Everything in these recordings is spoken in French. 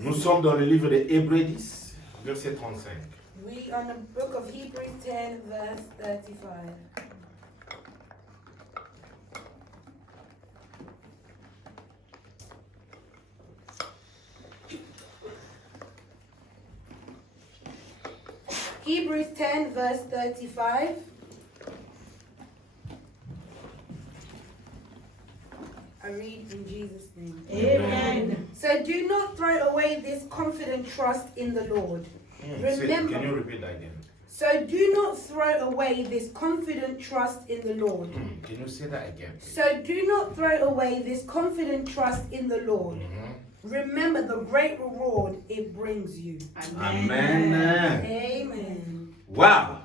Nous sommes dans le livre de Hébreux 10, verset 35. We on the book of Hebrews 10, verse 35. Hebrews 10, verse 35. I read in Jesus' name. Amen. So do not throw away this confident trust in the Lord. Remember, Can you repeat that again? so do not throw away this confident trust in the Lord. Can you say that again? Please? So do not throw away this confident trust in the Lord. Remember the great reward it brings you. Amen. Amen. Wow!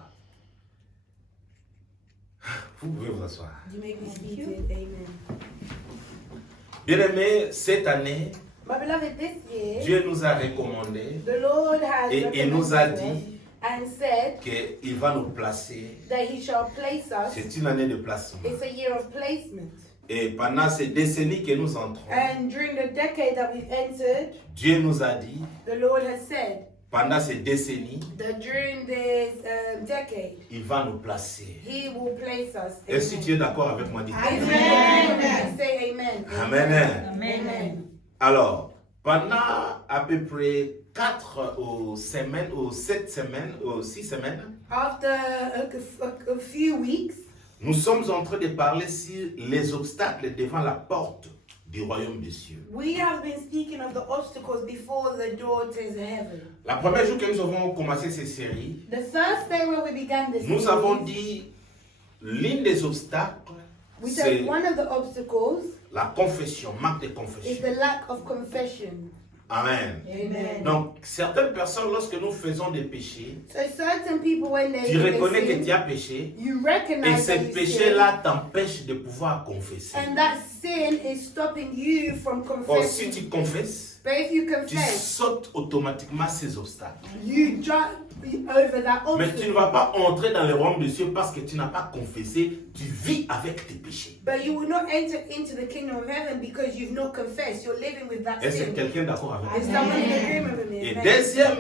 Vous pouvez vous asseoir. You make me seated. Amen. Bien-aimés, cette année, My beloved, this year, Dieu nous a recommandé the Lord has et nous a recommended us dit and said qu'il va nous placer. that He shall place us. C'est une année de placement. It's a year of placement. Et pendant ces décennies que nous entrons, And during the decade that we've entered, Dieu nous a dit, the Lord has said pendant ces décennies, that during this decade, il va nous placer. He will place us. Et si tu es d'accord avec moi, dis Amen. Amen. Say amen. Amen. Amen. Alors, pendant à peu près 4 ou 7 semaines, ou 6 semaines, After a few weeks, nous sommes en train de parler sur les obstacles devant la porte du royaume des cieux. we have been speaking of the obstacles before the door to heaven. La première jour que nous avons commencé cette série, The first day when we began this nous avons series, dit l'un des obstacles, we c'est said one of the obstacles la confession, manque de is confession. the lack of confession. Amen. Amen. Donc, certaines personnes, lorsque nous faisons des péchés, So certain people, when they tu reconnais que sin, tu as péché, you et recognize ce that you sin, péché-là t'empêche de pouvoir confesser. and that sin is stopping you from Or, si confessing. tu confesses, But if you tu confess, sautes automatiquement ces obstacles. you jump over that Mais tu ne obstacle. vas pas entrer dans le royaume des cieux parce que tu n'as pas confessé, tu vis avec tes péchés. But you will not enter into the kingdom of heaven because you've not confessed. You're living with that Est-ce que sin. quelqu'un est d'accord avec Is moi? someone in agreement with me? Et Amen. deuxième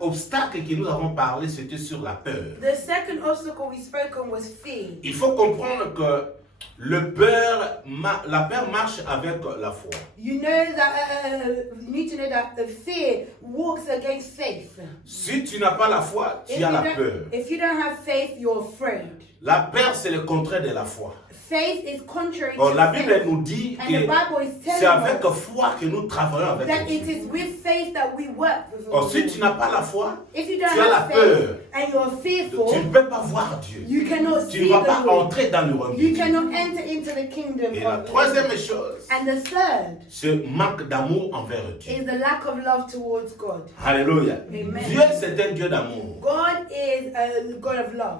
obstacle que nous avons parlé, c'était sur la peur. The second obstacle we spoke on was fear. Il faut comprendre que la peur marche avec la foi. You know that you need to know that the fear walks against faith. Si tu n'as pas la foi, tu as la peur. If you don't have faith, you're afraid. La peur, c'est le contraire de la foi. Faith is contrary Or, to la Bible faith. nous dit And que the Bible is c'est telling avec us foi que nous travaillons avec that Dieu. it is with faith that we work with Or, God. si tu n'as pas la foi, If you tu don't as la have peur. faith and you're tu fearful, ne peux pas voir Dieu. you cannot Tu see ne vas the pas Lord. entrer dans le royaume de You Dieu. cannot enter into the kingdom Et la of troisième God. chose, And the third c'est manque d'amour envers Dieu. is the lack of love towards God. Alléluia. Amen. Dieu, c'est un Dieu d'amour. God is a God of love.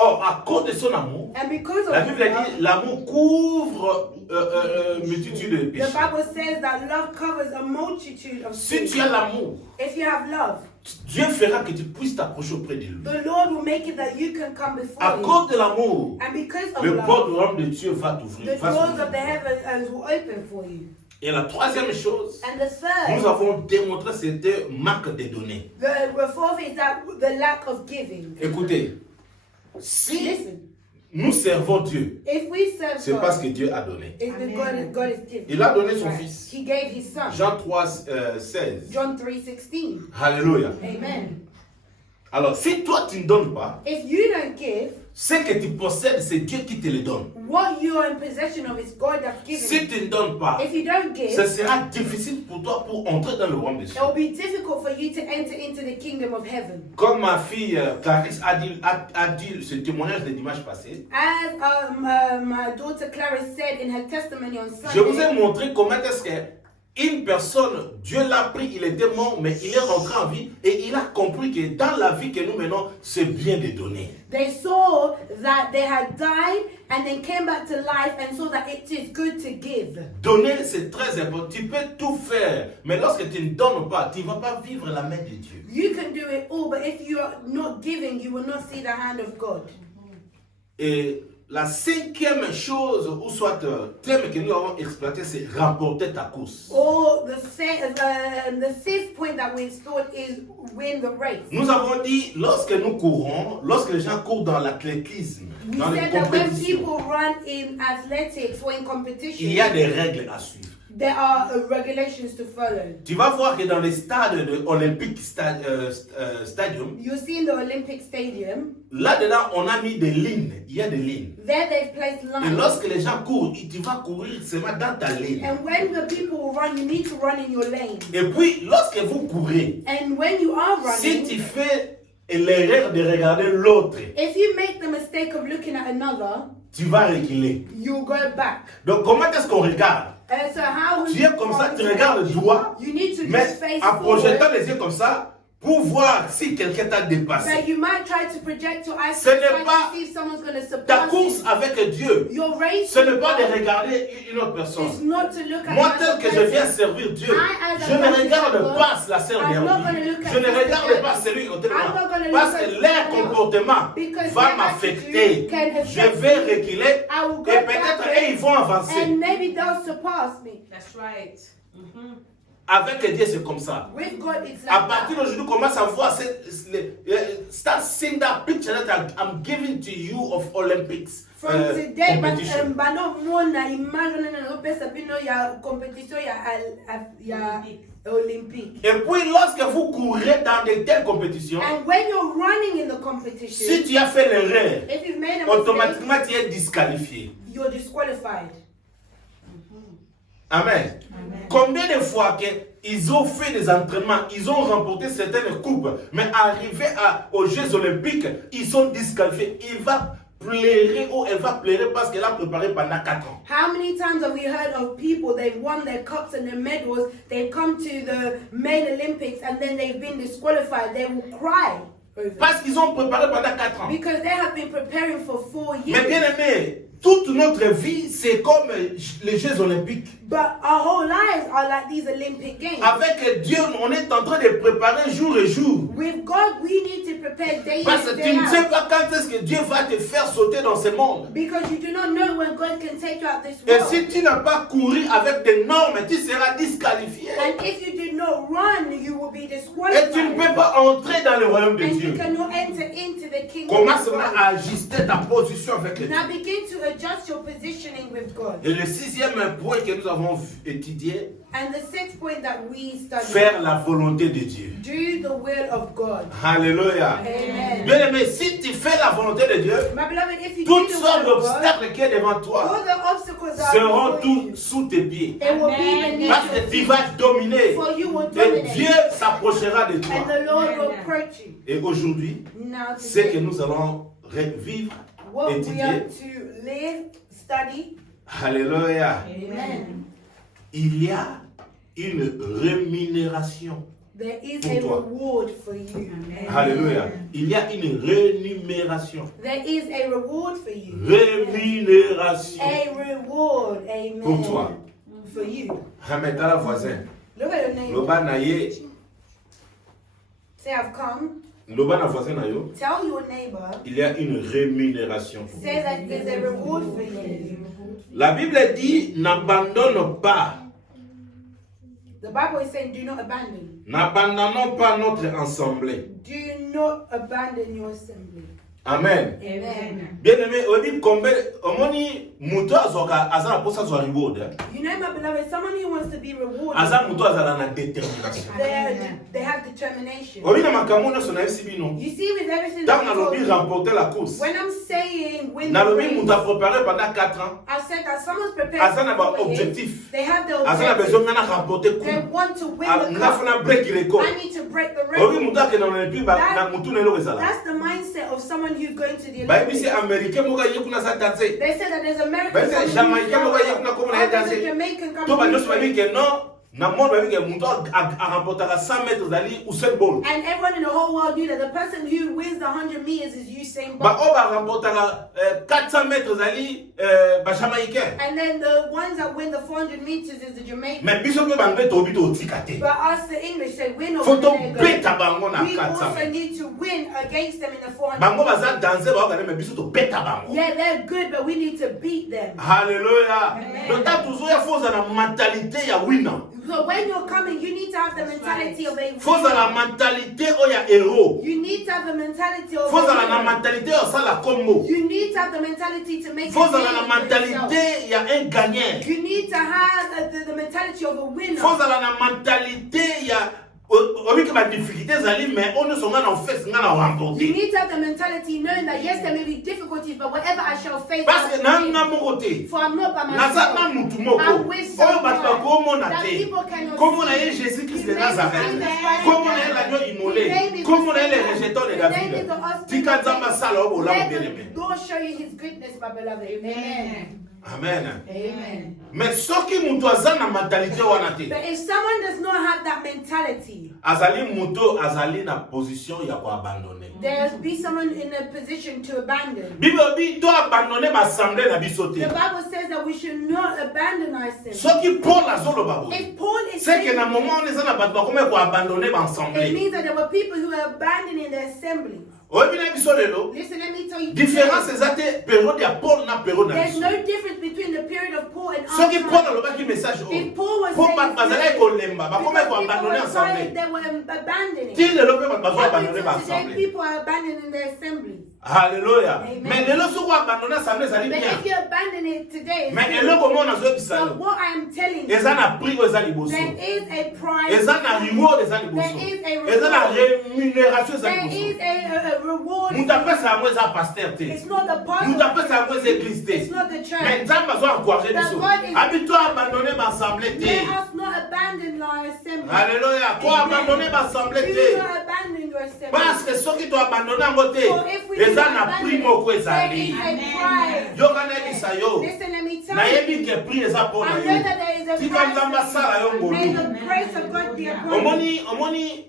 Or, à cause de son amour, And because of la his Bible love, dit l'amour couvre multitude de the péchés. Bible says that love covers a multitude of Si sins. tu as l'amour, If you have love, Dieu fera que tu puisses t'approcher auprès de lui. the Lord will make it that you can come before À him. cause de l'amour, And because of le port du love, royaume de Dieu va t'ouvrir. the va doors s'ouvrir. of the heavens will open for you. Et la troisième chose, And the nous third, avons démontré c'était manque de données. the fourth is that the lack of giving. Écoutez, si Listen, nous servons Dieu, if we serve c'est parce God, que Dieu a donné. it's because God is giving. Il a donné son fils. He gave his son. Jean 3, 16. John 3:16. Alléluia. Amen. Alors, si toi tu ne donnes pas, If you don't give, ce que tu possèdes, c'est Dieu qui te le donne. what you are in possession of is God that's given. Si tu ne donnes pas, If you don't give, ce sera difficile pour toi pour entrer dans le royaume des cieux. it will be difficult for you to enter into the kingdom of heaven. Comme ma fille Clarisse a dit ce témoignage le dimanche passé, As my daughter Clarice said in her testimony on je vous ai Sunday, montré comment est-ce que une personne, Dieu l'a pris, il était mort, mais il est rentré en vie et il a compris que dans la vie que nous menons, c'est bien de donner. they saw that they had died and then came back to life and saw that it is good to give. Donner, c'est très important. Tu peux tout faire, mais lorsque tu ne donnes pas, tu ne vas pas vivre la main de Dieu. You can do it all, but if you are not giving, you will not see the hand of God. Et la cinquième chose, ou soit thème que nous avons exploité, c'est remporter ta course. Or the fifth point that we thought is win the race. Nous avons dit, lorsque nous courons, lorsque les gens courent dans l'athlétisme, We dans les said that when compétitions, people run in athletics or in il competition, y a des règles à suivre. there are regulations to follow. Tu vas voir que dans les stades de Olympic Stadium, You see in the Olympic Stadium, là-dedans, on a mis des lignes. Il y a des lignes. there they've placed Et lines. lorsque les gens courent, tu vas courir seulement dans ta ligne. And when the people run, you need to run in your lane. Et puis, lorsque vous courez, And when you are si running, tu fais l'erreur de regarder l'autre, if you make the mistake of looking at another, tu vas reculer. you'll go back. Donc, comment est-ce qu'on regarde? And so how Tu es comme ça, tu regardes droit, you need to mais just face en projetant forward. les yeux comme ça, pour voir si quelqu'un t'a dépassé. But you might try to project your eyes Ce n'est trying pas to see if someone's going to Ta surpass course you. avec Dieu, Your race ce n'est pas de is regarder une autre personne. not to look at Moi, another tel que je viens person. servir Dieu, I, as je a ne person regarde of God, pas la sœur I'm not derrière gonna lui. look at Je ne Sister regarde Derrick. pas celui au I'm not gonna parce look que at leur someone else. comportement Because va their m'affecter. attitude can Je affect vais me. reculer I will go et peut-être backwards, eux, ils vont avancer. and maybe they'll surpass me. That's right. Avec Dieu, c'est comme ça. With God, it's À like partir that. d'aujourd'hui, commence à voir start seeing that picture that I'm giving to you of Olympics From today, competition. bano mona imagine na pesa bino ya competition ya Olympique. Et puis, lorsque vous courez dans de telles compétitions, And when you're running in the si competition, tu as fait l'erreur, if you've made a mistake, automatiquement tu es disqualifié. you're disqualified. Amen. Combien de fois qu'ils ont fait des entraînements, ils ont remporté certaines coupes, mais arrivés aux Jeux Olympiques, ils sont disqualifiés. Il va pleurer ou elle va pleurer parce qu'elle a préparé pendant 4 ans. How many times have we heard of people, they've won their cups and their medals, they've come to the main Olympics and then they've been disqualified. They will cry over it. Parce qu'ils ont préparé pendant 4 ans. Because they have been preparing for 4 Mais years. bien aimé, toute notre vie, c'est comme les Jeux Olympiques. But our whole lives are like these Olympic Games. Avec Dieu, on est en train de préparer jour et jour. With God, we need to prepare day Parce in que and tu day ne sais out. pas quand est-ce que Dieu va te faire sauter dans ce monde. Because you do not know when God can take you out this Et world. si tu n'as pas couru avec des normes, tu seras disqualifié. And if you do not run, you will be Et tu ne disqualified. peux pas entrer dans le royaume de And you Dieu. cannot enter into the kingdom Commence of maintenant God. à ajuster ta position avec Dieu. Now begin to adjust your positioning with God. Et le sixième point que nous avons étudié, And the sixth point that we studied, faire la volonté de Dieu. do the will of God. Alléluia. Amen. Bien aimé, si tu fais la volonté de Dieu, My beloved, if you toutes do the sortes will of God, d'obstacles qui sont devant toi all the obstacles are seront before tous you. sous tes pieds. They will be Amen. beneath Parce your que tu feet. vas dominer. For you will Et dominate. Dieu s'approchera de And toi. the Lord will Amen. approach you. Et aujourd'hui, Now c'est que today, nous allons vivre, what we are étudier. to live, study. Alléluia. Amen. Il y a une rémunération. There is Pour a toi. reward for you. Alléluia. Il y a une rémunération. There is a reward for you. Rémunération A reward. Amen. pour toi. For you. Ramène à la voisin. Look at your neighbor. Loba na ye, Say, I've come. loba na voisin na yo, Tell your neighbor. il y a une rémunération. Say that there's a reward for you. La Bible dit n'abandonne pas. The Bible is saying, do not abandon. N'abandonnons pas notre assemblée. Do not abandon your assembly. Amen. Amen. Bien aimé, on dit combien, on dit muto azoka azala posa zo reward. You know, my beloved, someone who wants to be rewarded, Aza muto azala na détermination. they have determination. On dit na makambo na sona yesi bino. You see, with everything that Tant I na lobi told you, remporter la course. when I'm saying win Na the lobi race, muto a préparé pendant 4 ans. I said that someone's prepared Aza na for ba 4 years. objectif. They have the Aza na objective. besoin na remporter They coup. want to win the Na cup. fona break record. I need to break the Obi record. muto akena na epi ba na mutu na lo ezala. That's the mindset of someone who's going to the Ba Olympics. bisi américain moka yekuna sa danser. They said that there's American Ba bisi jamaïcain moka yekuna ko na there's a danser. Jamaican To ba nyos ba company. bi ke non. Na monde ba bi ke muto a remporter 100 mètres dali Usain Bolt. And everyone in the whole world knew that the person who wins the 100 meters is Usain Ba Bolt. o ba remporter 400 mètres dali ba jamaïcain. And then the ones that win the 400 meters is the Jamaican. Mais biso pe bangbe to bi to tikate. But us, the English, say we're not Faut to going to beta bango na We 400 also mètres. need to win win against them in the 400 Bango meters. baza danser ba okane me biso to beta bango. Yeah, they're good, but we need to beat them. Hallelujah. Amen. Donc t'as toujours ya faut la mentalité ya winner. So when you're coming, you need to have the mentality of a Faut la mentalité o ya héros. You need to have the mentality of Faut a la hero. mentalité o sala combo. You need to have the mentality to make Faut a la name for yourself. mentalité ya un gagnant. You need to have the mentality of a winner. Faut la mentalité ya obi que ma difficulté zali mais on ne sont pas en fait nga na You remporter. need to have the mentality knowing that yes, there may be difficulties, but whatever I shall face, Parce I que will na win. nga mo côté. For I'm not by Naza na myself. mutu moko. I'm with Oyo bato someone bakomona that te. people cannot Comme on a see. eu Jésus-Christ de His name is Nazareth. Jesus Comme on a Christ. eu l'agneau His immolé. name is Comme on a eu the les rejetons de His name is David. the husband Tika of nzamba David. sala obo la Let mobeleme. the Lord show you his goodness, my beloved. Amen. Amen. Amen. Mais soki mutu aza na mentalité wana te. But if someone does not have that mentality, Azali mutu azali na position ya ko abandonner. there'll be someone in a position to abandon. Bible bi to abandonner ba assemblée na biso te. The Bible says that we should not abandon our sins. Soki Paul azoloba bo. If Paul is C'est que saying na moment on eza na bato bakome ko abandonner ba it assemblée. means that there were people who were abandoning the assembly. Oyebi na biso lelo. Listen, let me tell you. Différence eza te période ya Paul na période na There's biso. no difference between the period of Paul and our Soki Paul time. alobaki message o. If Paul was Po saying bato bazalaki kolemba bakome because ko people abandonner were tired, assemblée. they were abandoning. Ti lelo pe bato bazo Up abandonner ba until today, assemblée. people are abandoning their assembly. Alléluia. Amen. Mais lelo soko abandonner assemblée ezali But if bien. you abandon it today, Mais eloko mo nazobisa but yo. what I am telling you, Eza na prix oyo eza liboso. there is a price. Eza na reward eza liboso. There is a reward. Eza na rémunération eza There is liboso. a reward. Mutu apesa yango eza pasteur te. It's not the Mutu pastor. apesa yango eza église te. It's not the Mais church. nzambe azo encourager But biso. God is- Abi to abandonner ba assemblée te. Let us not abandon our assembly. Alléluia. Ko abandonner ba assemblée Do te. not abandon your assembly. Parce que soki to abandonner yango te. For if we do Eza not na abandon prix it, moko there is ezali. a price. Yoka nayebisa yo. Listen, let me tell you. Nayebi ke prix eza mpo na I yo. know that there is a Tika nzambe asala yo price. May ngolu. the grace of God be upon you. Omoni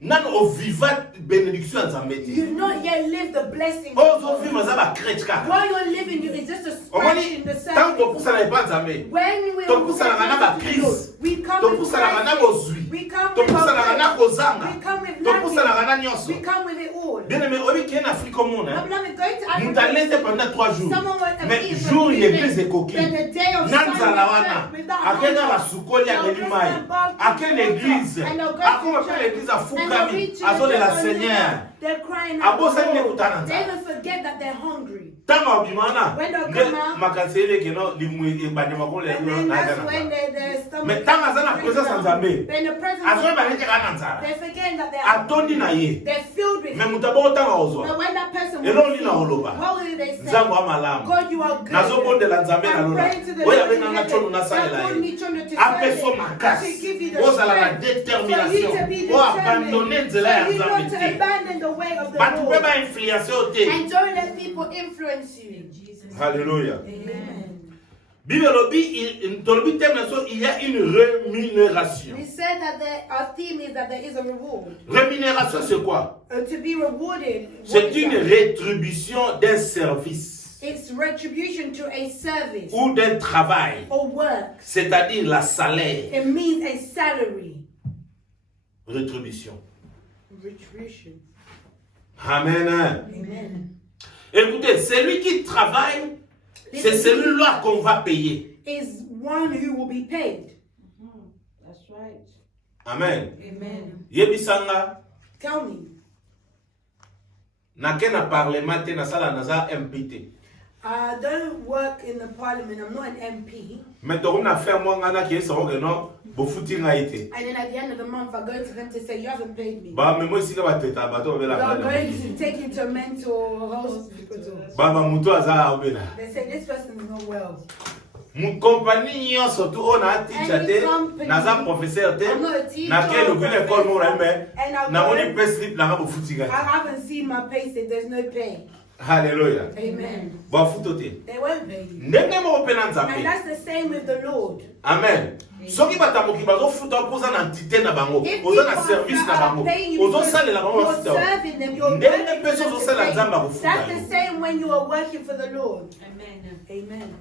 nano oviva bénédiction ya nzambe te. You've not yet lived the blessing. Oyo ozovivre eza bacrete kaka. While you're living, you is just a scratch Omoni in the ntango surface. topusana epa nzambe. When we Topusanaka na are bacrise. we come with Topusanaka na crisis. bozwi. We come with Topusanaka na oppression. kozanga. We come with Topusanaka na nothing. nyonso. We come with it all. Bien aimé, oyebi keye na Afrique omona. My beloved, go to Mutu Africa. alete pendant 3 jours. Someone was Mais jour l'église ekoki. Then the day of Na Sunday nzala church, wana. without Akenda hunger, basukoli they'll ameli just mai. embark Ake into l'église. water, and they'll go Akoma to pe church, l'église and they'll afukami. reach to Azo de the la church, Seigneur. they're crying Abo out. sali ne Lord. kutana They nzala. even forget that they're hungry. Tanga obimana. When they'll Nde come out, makanisi eleke no limu ebanyama kole and no then na that's gana. when their stomach. Mais tanga aza na présence ya Nzambe. Then the presence Azo of balete God, kana nzala. they're forgetting that they're Atondi na ye. they're filled with. Mais mutu abo tanga ozwa. But when that person Elo will ni na oloba. what will they say? Nzambe wa malamu. God, you are good. Nazobondela Nzambe na I'm lola. praying to the Oyo Lord in abenga heaven. chono nasalela God ye. me chono to Apeso serve you, makasi. to give you the Ozala na strength, for you détermination. to be O abandonner determined, nzela ya for you not Nzambe to te. abandon the way of the Batu pe Lord. ba influence yo te. And don't let people influence you. Alléluia. Amen. Bible lobi tolobi thème na so il y a une rémunération. We said that our theme is that there is a reward. Rémunération c'est quoi? To be rewarded. what C'est is une that? rétribution d'un service It's retribution to a service ou d'un travail, or work. c'est-à-dire la salaire. It means a salary. Rétribution. Retribution. Amen. Amen. Écoutez, celui qui travaille, c'est celui-là qu'on va payer. Is one who will be paid. That's right. Amen. Amen. Yebisanga, Tell me. nake na parlement te na sala naza MPT. I don't work in the parliament. I'm not an MP. Mais to na faire moi ngana ki eso ke no bofuti ngaite. And then at the end of the month, I go to them to say, you haven't paid me. Ba me mo sika ba teta ba to be We la are bana. going to take you to a mental hospital. Baba mutu aza obela. They say, this person is not well. Mu compagnie nyonso tu ona teacher te, naza professeur te. I'm not a teacher. Na ke lokile école mo ra me. And I Na go- moni pay slip la ba bofuti I ga. haven't seen my pay slip. There's no pay. Hallelujah. Amen. Ba futo te. They won't pay you. Ndenge mo pe na And nzambe. that's the same with the Lord. Amen. Soki batamoki bazofuta poza na entité na bango, If oza na people service na are bango, paying you ozosalela bango because you're bafuta. serving them, you're Ndenge working mpe for them to ozosala pay. nzambe akofuta That's yo. the same when you are working for the Lord. Amen. Amen.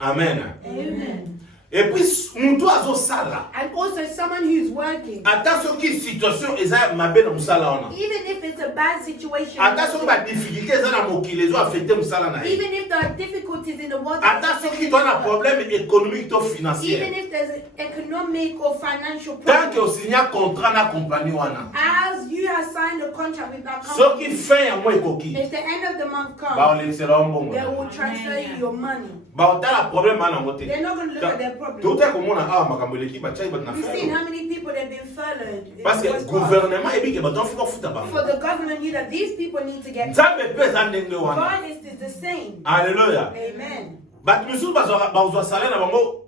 Amen. Amen. Et puis, mutu azo sala. And also someone who's working. Ata soki situation eza mabe na musala ona. Even if it's a bad situation. Ata soki ba difficulté eza na mokili ezo affecter musala na ye. Even if there are difficulties in the world. Ata soki to na problème économique to financier. Even if there's economic or financial Tant que problems. o signa contrat na compagnie wana. As you have signed a contract with that Soki company. fin ya mois ekoki. If the end of the month comes. Ba olesela mbongo. They will transfer you your money. Ba otala problème ana ngote. They're not going to look at their problem. Tout est comme on a makambo leki ba chai ba na You've seen faire. how many people have been furloughed. Parce que It was gouvernement ebi ke ba don fiko futa ba. for the government knew that these people need to get. Nzambe pesa ndenge wana. God is the same. Alléluia. Amen. Bato misusu bazwa salaire na bango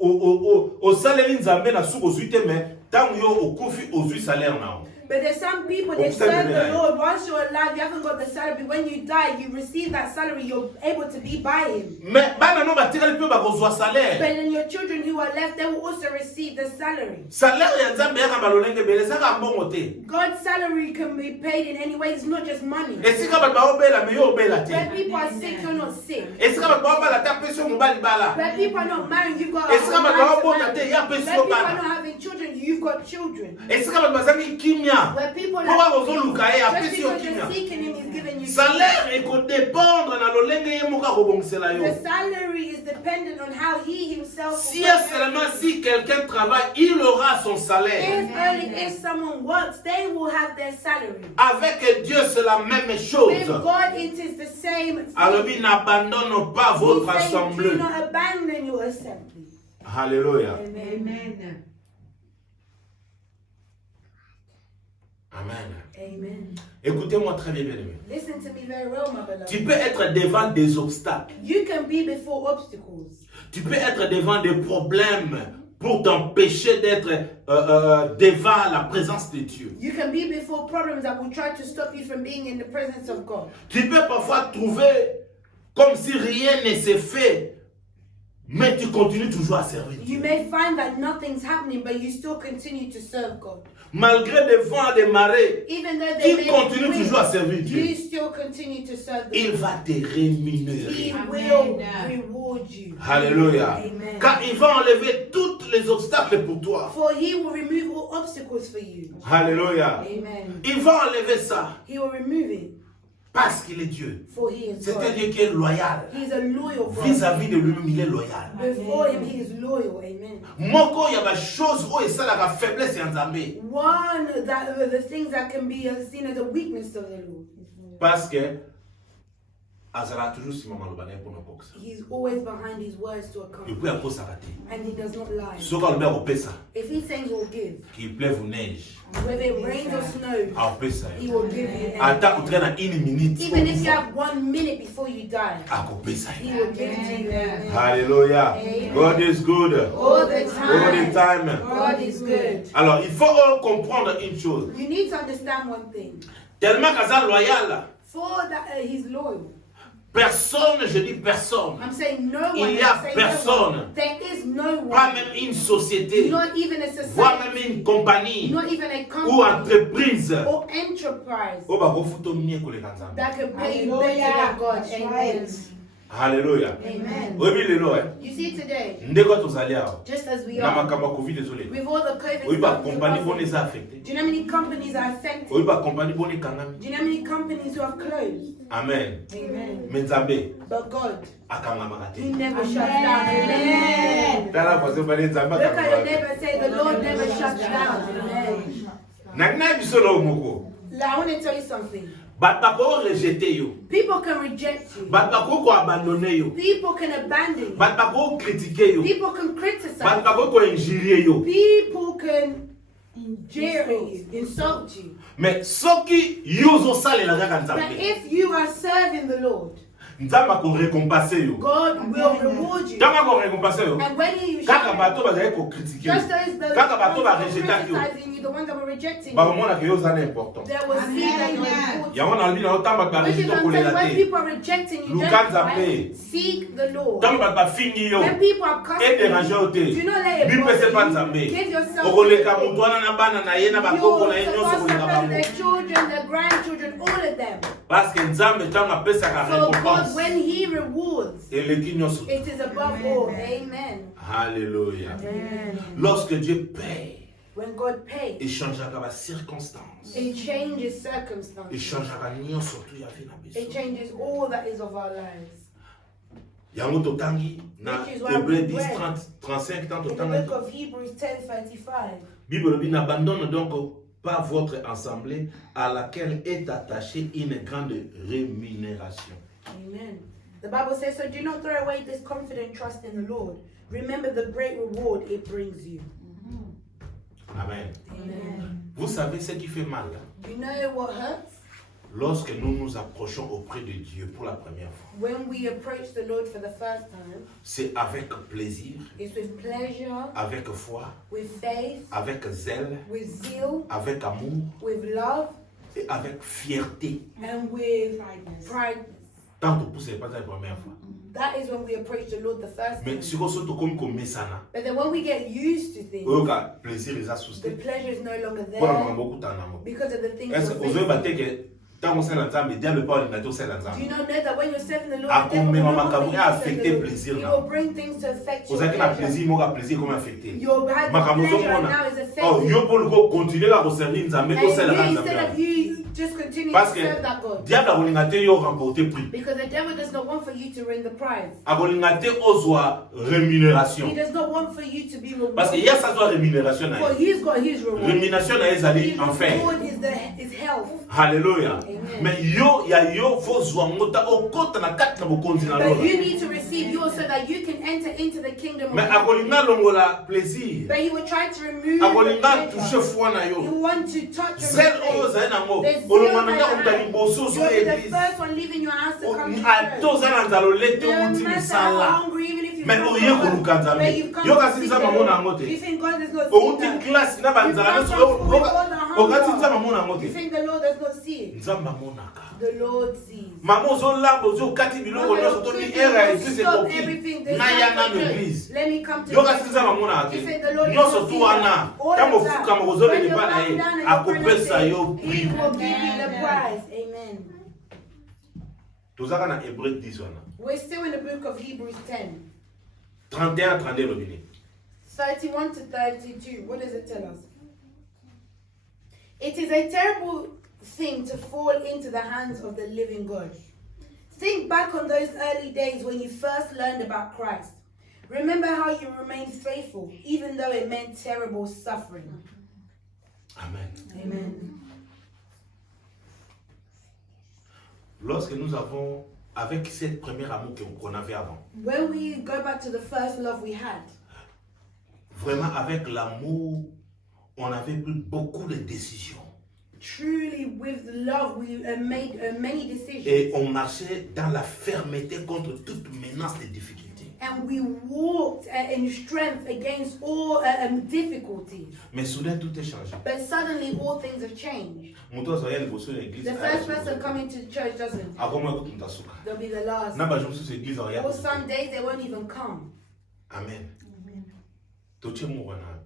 osaleli nzambe na suki ozwi te mais ntango yo okufi ozwi salaire na yo. But there's some people that serve the Lord once you're alive, you haven't got the salary. When you die, you receive that salary, you're able to be by Him. Mais bana no batikali pe bakozwa salaire. But then your children who are left, they will also receive the salary. Salaire ya nzambe yaka balolenge bele saka mbongo te. God's salary can be paid in any way. It's not just money. Esika bato baobela me yo obela When te. people are sick, you're not sick. Esika bato baobala te apesi yo mobali bala. When people are not married, you've got Esika bato right to baobota marry. te ya When apesi people yo are bana. not having children, you've got children. Esika bato bazangi kimia. Where people Po are bazoluka ye just apesi yo because you're kimia. seeking Him, He's giving you Salaire ekodépendre na lolenge ye moka kobongisela yo. The salary is dependent on how He Himself Si will et work. seulement si quelqu'un travaille, il aura son salaire. If only if someone works, they will have their salary. Avec Dieu, c'est la même chose. With God, it is the same thing. Alors, il n'abandonne pas He's votre saying, do assemblée. not abandon your assembly. Alléluia. Amen. Amen. Amen. Écoutez-moi très bien, bien aimé. Listen to me very well, my beloved. Tu peux être devant des obstacles. You can be before obstacles. Tu peux être devant des problèmes pour t'empêcher d'être devant la présence de Dieu. You can be before problems that will try to stop you from being in the presence of God. Tu peux parfois trouver comme si rien ne s'est fait, mais tu continues toujours à servir You Dieu. may find that nothing's happening, but you still continue to serve God. Malgré des vents et des marées, Even though they tu may continues be toujours à servir weak, Dieu. you still continue to serve the Il Lord. va te He rémunérer. will Amen. reward you. Alléluia. Amen. Car il va enlever tous les obstacles pour toi. For He will remove all obstacles for you. Alléluia. Amen. Il va enlever ça He will remove it. parce qu'il est Dieu. For He is C'est un God. Dieu qui est loyal. He is a loyal God. Vis-à-vis de lui-même, il est loyal. Before Him, He is loyal. Amen. Moko ya ba chose o esalaka faiblesse ya Nzambe. One that the things that can be seen as a weakness of the Lord. Parce que azala toujours si maman lobana pour na boxa. He's always behind His words to Et accomplish, puis akosa raté. and He does not lie. Soka lobe akopesa, If He says He'll give, qu'il pleuve ou neige, whether it rains or snows, akopesa He yo. will give you. Ata anything. utrena une minute. Even if you have 1 minute before you die, akopesa He yo. will give it to you. Amen. Hallelujah. Amen. God is good. All the All the time. time. God is good. Alors, il faut comprendre une chose. You need to understand one thing. Tellement qu'Aza loyal, For that, He's loyal. personne, je dis personne, I'm saying no one. Il y a I'm saying personne. No one. There is no pas one. même une société, Not even a voire society. même une compagnie Not even a ou company entreprise, or enterprise oh, bah, bakofuta mie koleka Nzambe. that can pay you Hallelujah. better than God. That's Amen. right. Alléluia. Amen. Oui, lelo, You see today, ndeko tozali awa. just as we Na are, makambo ya Covid désolé. with all the COVID Oui, bah, stuff, compagnie do bonne eza affecté. you know how many companies are affected? Oui, bah, compagnie bonne ekangami. Do you know how many companies who have closed? Amen. Amen. Mais Nzambe But God, akangamaka He te. never shuts down. Amen. Tala voisin bale Nzambe Look at your akangamaka te. neighbor, say, the Lord never shuts down. Amen. Na biso lo moko. Now, I want to tell you something. Bato bako rejeter yo. People can reject you. Bato bako ko abandonner yo. People can abandon you. Bato bako critiquer yo. People can Bato criticize. bako ko injurier yo. People can jeer you, insult you. Mais soki yo zo salela kaka But Nzambe. if you are serving the Lord, Nzambe ako récompenser yo. God will reward you. Kama ko récompenser yo. And when you Kaka shine, bato bazali ko critiquer just yo. as the Kaka bato ba ones that rejeter were yo. criticizing you, the ones that were rejecting Ba you, mona ke yo zana important. there was see that you were important. Yango na lina otamba ba Which is rejeter what I'm saying, kolela when te. people are rejecting you, Luka don't Nzambe. cry. Seek the Lord. Tango bato bafingi yo. When people are Et cussing déranger you, yo te. do not let it Bipese pa bother you. Nzambe. Give yourself Okoleka mutu wana na bana na ye na bakoko na ye You're nyonso supposed to koleka bless bango. their children, their grandchildren, all of them. Parce que Nzambe tango apesaka So God, récompense. Because when He rewards, eleki nyonso. it is above all. Amen. Alléluia. Amen. Lorsque Dieu paye, When God pays, il changera la circonstance. it changes Il circumstances. changera nyonso tu ya vie na biso. It changes all that is of our lives. Yango totangi na Which is why Hébreux we 10, read 30, 35 tant In the totangi. book of Hebrews 10:35, Bible dit n'abandonne donc pas votre assemblée à laquelle est attachée une grande rémunération. Amen. The Bible says, so do not throw away this confident trust in the Lord. Remember the great reward it brings you. Amen. Amen. Vous savez ce qui fait mal You know what hurts? lorsque nous nous approchons auprès de Dieu pour la première fois. When we approach the Lord for the first time, C'est avec plaisir, it's with pleasure, avec foi, with faith, avec zèle, with zeal, avec amour with love, et avec fierté. and with Kindness. pride. Tant que pousse pas la première fois. That is when we approach the Lord the first Mais time. si vous êtes comme mesana, But then when we get used to things, vous avez plaisir les the associés. pleasure is no longer Pour la there beaucoup d'anamo. because of the things Est-ce you're que vous avez battu facing. que tant qu'on s'est l'ensemble, il y a le pas de c'est Do l'ensemble. you not know that when you're serving the Lord, Ah, the devil will comme not maman want you to affecté serve the Lord. plaisir, He là. will bring things to affect Vous your avez un pleasure. plaisir, moi plaisir comme affecté. Your pleasure right now is Oh, affected. yo pour le continuer à servir Nzambe, And ko sala you, na instead of Nzambe. you just continuing Parce to que serve that God. diable akolinga te yo remporter prix. Because the devil does not want for you to win the prize. Akolinga te ozwa rémunération. He does not want for you to be Parce que rewarded. il y a ça soit rémunération na. For he's got his reward. Rémunération na ezali His en fait. reward is health. Alléluia. Amen. Mais yo ya yo faut zwa ngota okota na kati na bokonzi na But lolo. you need to receive yours so that you can enter into the kingdom of Mais God. akolinga longola plaisir. But he will try to remove Akolinga the toucher pleasure. foi na He yo. will want to touch your Zèle oyo faith. zali nango. There's zeal Olongwa in nanga your utali hand. boso so You'll be the église. first one leaving your house to come to Ata church. oza na nzala olete No outi matter how misala. hungry, even if you've Mais come oye from koluka work, Nzambe. where you've come Yo to kasi seek nzambe the amona Lord, yango te. you think God does not see Outi that? classe na banzala You've nyonso come from all the okati hunger. nzambe amona yango You te. think the Lord does not see it? Nzambe amonaka. The Lord sees. Mama ozolamba ozokati biloko Mama, nyonso you're tobi cooking, era don't église stop ekoki. everything. There's Naya time for na church. église. Let me come to Yo church. kasi nzambe amonaka You te. think the Lord does Nyonso not tu see wana. that? All Ntango of that. ofukama When kozoleli you bana bow ye down and you pray akopesa yo nothing, He prix. will give you the Amen. prize. Amen. Tozaka na Hébreux 10 wana. We're still in the book of Hebrews 10, 31 32 lobini. 31 to 32. What does it tell us? It is a terrible thing to fall into the hands of the living God. Think back on those early days when you first learned about Christ. Remember how you remained faithful, even though it meant terrible suffering. Amen. Amen. Lorsque nous avons, avec cette première amour qu'on avait avant, When we go back to the first love we had, vraiment avec l'amour, on avait pris beaucoup de décisions. truly with love, we made many decisions. Et on marchait dans la fermeté contre toute menace de difficultés. And we walked in strength against all difficulties. Mais soudain, tout est changé. But suddenly all things have changed. Moto azoya liboso ya église. The first person coming to the church doesn't. Akoma ekuti mutasuka. They'll be the last. Na bajo mosusu église azoya. Or some days they won't even come. Amen. Toche mu wana.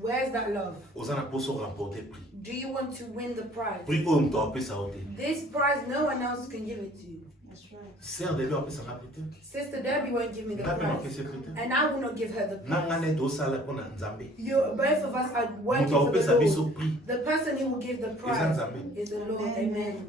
Where's that love? Oza na poso remporter prix. Do you want to win the prize? Prix oyo mutu apesa yo te. This prize, no one else can give it to you. That's right. Sœur de lui apesa nga prix te. Sister Debbie won't give me the Nga pe prize. napesa prix te. And I will not give her the Na prize. nga ne tosala mpona Nzambe. Both of us are working Mutu for the apesa biso Lord. prix. The person who will give the prize Nzambe. is the Lord. Amen.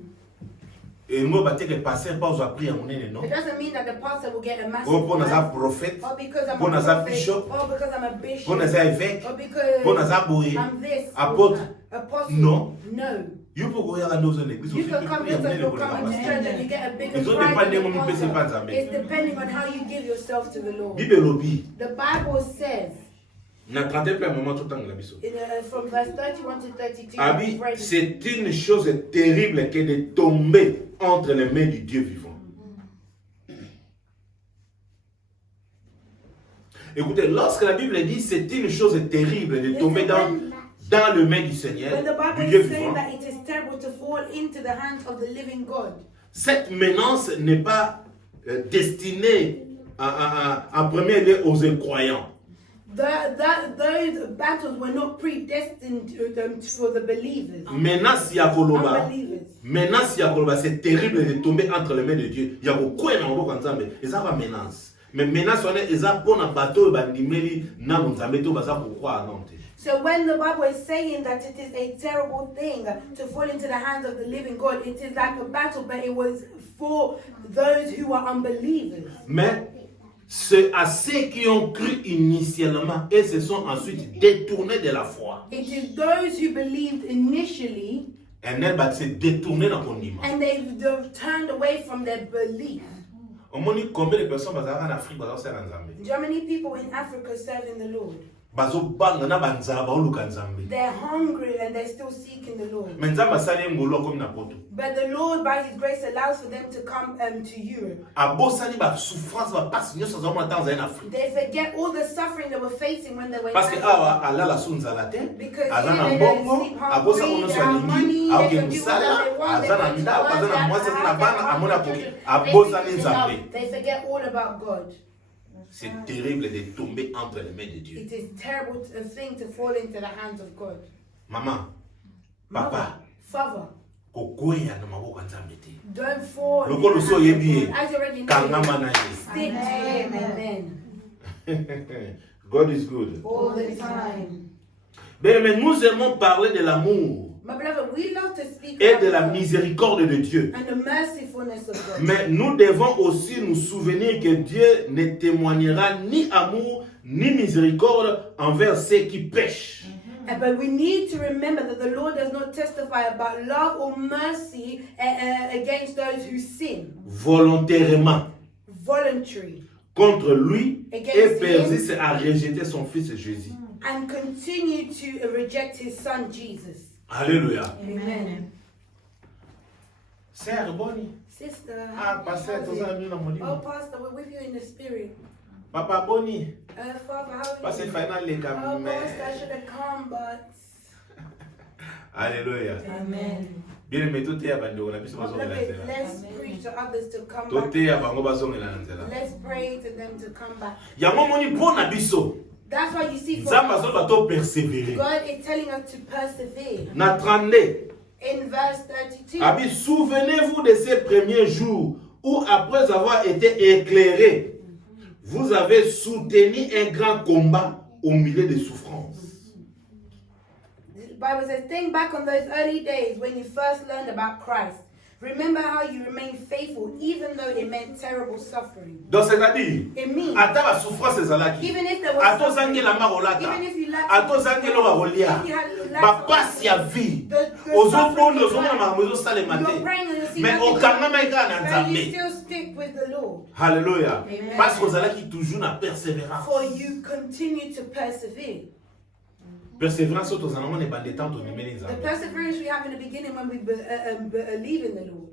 Et moi bateke passer pas aux prix ya monene non. It doesn't mean that the pastor will get a massive Ou mpona za prize, prophète, or because I'm mpona a za prophet, bishop, or because I'm a bishop, mpona za évêque, or because mpona za boye. I'm this, apôtre. or that. Apostle. Non. No. Yo poko ya dans une église You aussi can come prix ya just monene you'll pour come into les church and you get a bigger Ils ont prize dépendé than the mon PC pas pastor. Nzambe. It's depending on how you give yourself to the Lord. Bible lobi. The Bible says, Na 31 moment tout temps la biso. from verse 31 to 32, Abi, we've read it. c'est une chose terrible que de tomber entre les mains du Dieu vivant. Écoutez, lorsque la Bible dit c'est une chose terrible de tomber dans le main du Seigneur, When the du Bible Dieu is saying vivant, that it is terrible to fall into the hands of the living God, cette menace n'est pas destinée en premier lieu aux incroyants. those battles were not predestined for the believers, Menace ya koloba, unbelievers. Menace Yakoba, c'est terrible de tomber entre les mains de Dieu. Il y a beaucoup de gens qui ont une menace. Mais menace, ils ont pour un bateau, ils ont So when the Bible is saying that it is a terrible thing to fall into the hands of the living God, it is like a battle, but it was for those who are unbelievers. Mais c'est à ceux qui ont cru initialement et se sont ensuite détournés de la foi. It is those who believed initially Un elle va se détourner dans ton image. and they've turned away from their belief. On m'a dit combien de personnes en Afrique sont en Zambie. Do you know how many people in Africa serving the Lord? They're They're hungry and they're still seeking the Lord. Mais Nzamba sali ngolo comme na poto. But the Lord, by His grace, allows for them to come to Europe. Abosani ba souffrance ba passe nyo sans avoir temps en Afrique. They forget all the suffering they were facing when they were in Parce que Africa. awa ala la sunza la terre. Because Azana they mbongo, sleep abosa hungry, ono they so have money, alingi, they auke can do musala, whatever they want, they azana want to nda, work, azana they mwase have na bana, their amona own koki, children. abosa They ni forget Nzambe. They forget all about God. C'est terrible de tomber entre les mains de Dieu. It is terrible a thing to fall into the hands of God. Maman, Mother, papa, Father, kokoya na maboko Nzambe te. don't fall into Lokolo the so hands of yebi God. As you already kangama know, na ye. stick to Him, amen. God is good. All the time. Mais nous aimons parler de l'amour My beloved, we love to speak et about de la love miséricorde de Dieu. and the mercifulness of God. Mais nous devons aussi nous souvenir que Dieu ne témoignera ni amour ni miséricorde envers ceux qui pêchent. But we need to remember that the Lord does not testify about love or mercy against those who sin. Volontairement Voluntary. contre lui et Against persiste à rejeter son fils Jésus. And continue to reject His Son Jesus. Alléluia. Amen. Sœur Bonnie. Sister, Ah, pasteur, how's tous it? amis dans mon Oh, livre. Pastor, we're with you in the spirit. Papa Bonnie. Father, how are Pasteur you? final les Oh, gars. Pastor, I should have come, but... Alléluia. Amen. Bien aimé, tout est abandonné. On a besoin de Beloved, la let's preach to others to come tout back. est abandonné. On va nzela. Let's pray to them to come back. Yango moni pona biso. That's why you see, for Nzamba us, zo bato persévérer. God is telling us to persevere. Na 32. In verse 32, Abi, souvenez-vous de ces premiers jours où après avoir été éclairés, vous avez soutenu un grand combat au milieu des souffrances. the Bible says, think back on those early days when you first learned about Christ. Remember how you remained faithful even though it meant terrible suffering. Donc c'est-à-dire, It means, ata ba souffrance ezalaki, even if there was ato suffering, zangela marolata, even if you lacked ato something, zangela barolia, if you had lacked ba pasi ya something, vie, the ozo suffering pondo is ozo mona right. makambo ezosalema You're te, praying and you see mais nothing, okangama eka na but you Nzambe. still stick with the Lord. Hallelujah. Amen. Parce que ozalaki toujours na persévérance. For you continue to persevere. Persévérance oto zanango ne bande tant to nimeli The Nzambe. perseverance we have in the beginning when we believe in the Lord.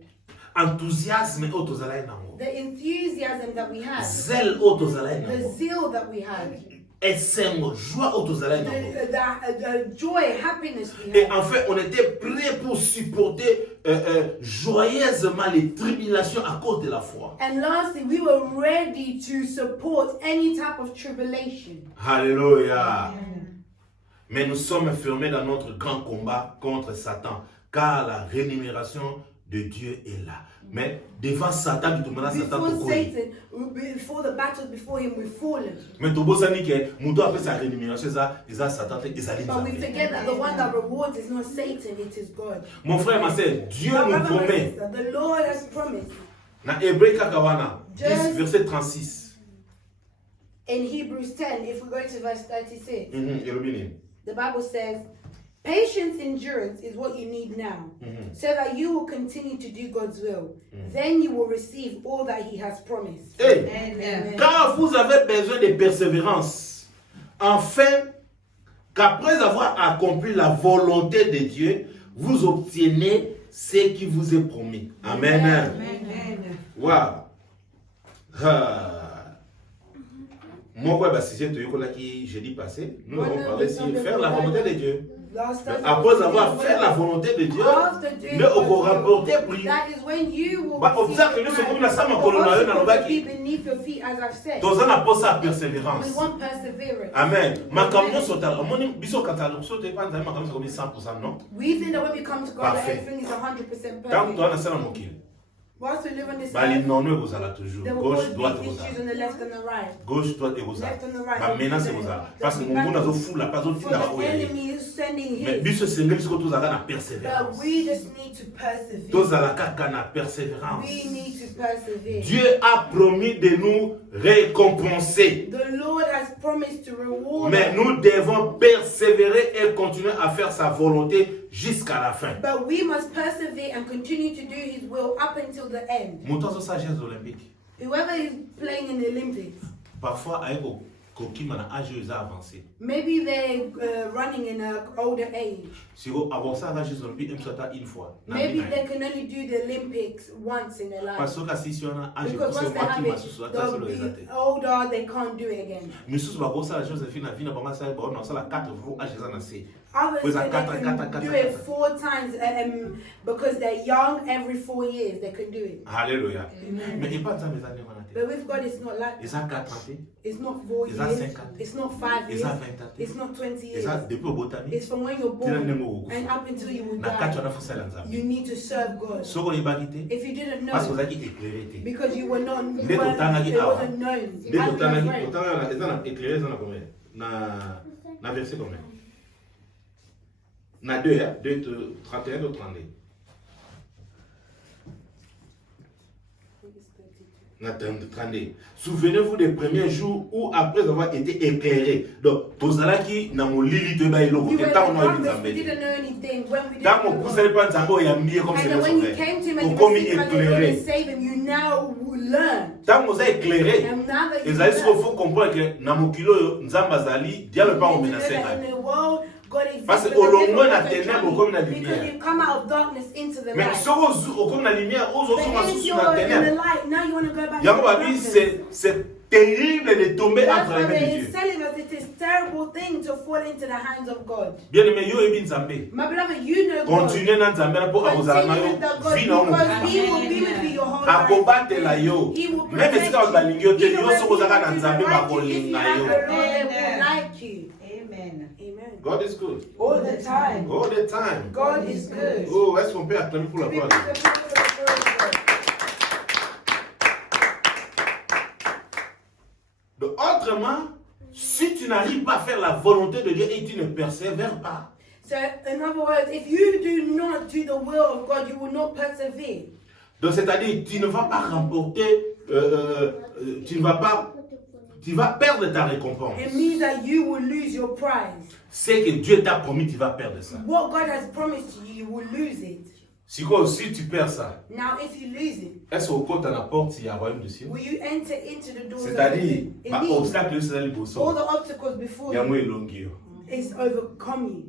Enthousiasme oto zalai nango. The enthusiasm that we have. Zèle oto zalai The nango. zeal that we have. Esengo, joie oto zalai nango. The joy, happiness we Et have. en fait, on était prêt pour supporter joyeusement les tribulations à cause de la foi. And lastly, we were ready to support any type of tribulation. Alléluia. Mais nous sommes fermés dans notre grand combat contre Satan, car la rémunération de Dieu est là. Mais devant Satan, tu demandes Satan Before de quoi? Satan, before the battles before him, we've fallen. Mais tu vois que muto après sa rémunération, ça, Satan, ils allaient But we forget that the one that rewards is not Satan, it is God. Mon frère, ma soeur, Dieu My nous brother, my promet. sister, the Lord has promised Dans Hébreu 10, Just- verset 36. in Hebrews 10, if we go to verse 36, Elobini. the Bible says, patience, endurance is what you need now, so that you will continue to do God's will. Then you will receive all that He has promised. Hey, Amen. car vous avez besoin de persévérance, afin qu'après avoir accompli la volonté de Dieu, vous obtenez ce qui vous est promis. Amen. Amen. Wow. Ah. Moi, si j'ai jeudi passé, nous avons parlé sur faire la volonté de Dieu. Last Thursday, Après avoir fait la volonté de Dieu, nous avons rapporté prix. that is when you will Observe que nous sommes la sama colonna na be lobaki. beneath your feet, as I've said. Dans un apport sa We persévérance. want perseverance. Amen. Makamno sota, omoni biso katalo sote pa nzama makamno comme 100%, non? We think that when we come to God, Parfait. everything is 100% Tant perfect. que toi na sala mokili. Whilst we live on this Bali earth, non nous vous allez toujours. there will Gauche, always droite be vous issues allez. on the left and the right. Gauche, droite et vous Left and the right. allez. Maintenant c'est vous allez. Parce que mon bon azo fou la pas zo For tina the ba oya. enemy is sending Mais his, biso sengeli biso tous na but persévérance. we just need to persevere. Tous à la kaka na persévérance. We need to persevere. Dieu a promis de nous récompenser. The Lord has promised to reward Mais us, nous devons persévérer et continuer à faire sa volonté jusqu'à la fin. but we must persevere and continue to do His will up until the end. Moto zo sagesse olympique. Whoever is playing in the Olympics, Parfois avec kokima na âge avancé. maybe they're running in an older age. Si vous avez ça sagesse olympique une fois. Maybe they can only do the Olympics once in their life. Parce que si on a âge Because once they have it, they'll poussé be older, they can't do it again. misusu bakosa Josephine na vina bama sa ba na sala 4 jours âge za na se. Others With say a they kata, can kata, do kata, it kata. 4 times because they're young. Every 4 years they can do it. Alléluia. Amen. Mais il pas ça mes années on a But with God, it's not like Ils ont 4 ans. it's not 4 Is that years. 50? It's not 5 Ils years. ont 20 ans. It's not 20 Ils years. ont depuis au botami. It's from when you're Tena born nemo. and up until you will Na kati die. on a fait ça l'ensemble. You need to serve God. Soko ibagité. If you didn't Parce que vous know, avez éclairé. because you were not, you Dès que weren't, t'as it awa. wasn't known. Dès que As tu as my friend. éclairé, ça na combien? Na verset combien? Na 2, 31 ou 32. Na 32. Souvenez-vous des premiers jours où après avoir été éclairé. Donc, tozalaki na molili to ba iloko We were te in ta on a darkness, we nzambe. didn't know anything. When we Ta mo didn't know kusali God. pa nzambe ya mbiye comme And c'est then le when you sauveur. came to him and you Okomi received him as your Lord éclairé. and Savior, you now will learn. Ta mo za éclairé. And now that you ezali learn, siko faut comprendre que na mokili oyo nzambe azali diable you pa need to know omenase that ngai. in the world, God exists. Parce que but the au devil loin na doesn't ténèbres, trouble comme na you, because lumière. you come out of darkness into the Mais light. soko okomi na lumière But ozozonga if susu you're na in the ténèbres. light, now you want to go back Yango to babi darkness. c'est terrible de tomber That's entre why les mains de they're Dieu. telling us it is terrible thing to fall into the hands of God. Bien aimé yo ebi nzambe. My beloved, you know God. Continue na nzambe na po akozala na Continue yo with the God vi na omo. because He will be with you your whole life. Akobatela yo. He will Même protect esika balingi yo te Even yo when soko ozalaka na people nzambe don't like you, if you bakolinga have yo. the Lord, they will Amen. like you. Amen. Amen. God is good. All the time. All the time. God is good. Oh, est-ce qu'on peut acclamer pour la We gloire give de the Dieu? people the glory of God. Donc, autrement, si tu n'arrives pas à faire la volonté de Dieu et tu ne persévères pas, So, in other words, if you do not do the will of God, you will not persevere. donc c'est-à-dire tu ne vas pas remporter, tu vas perdre ta récompense. It means that you will lose your prize. C'est que Dieu t'a promis, tu vas perdre ça. What God has promised you, you will lose it. Si tu perds ça, Now, if you lose it, est-ce qu'au côté de la porte, il y a un royaume de ciel? will you enter into the doors of C'est-à-dire, heaven? It means l'obstacle, c'est le all bosso. the obstacles before Il y a you moins longueur. is overcome you.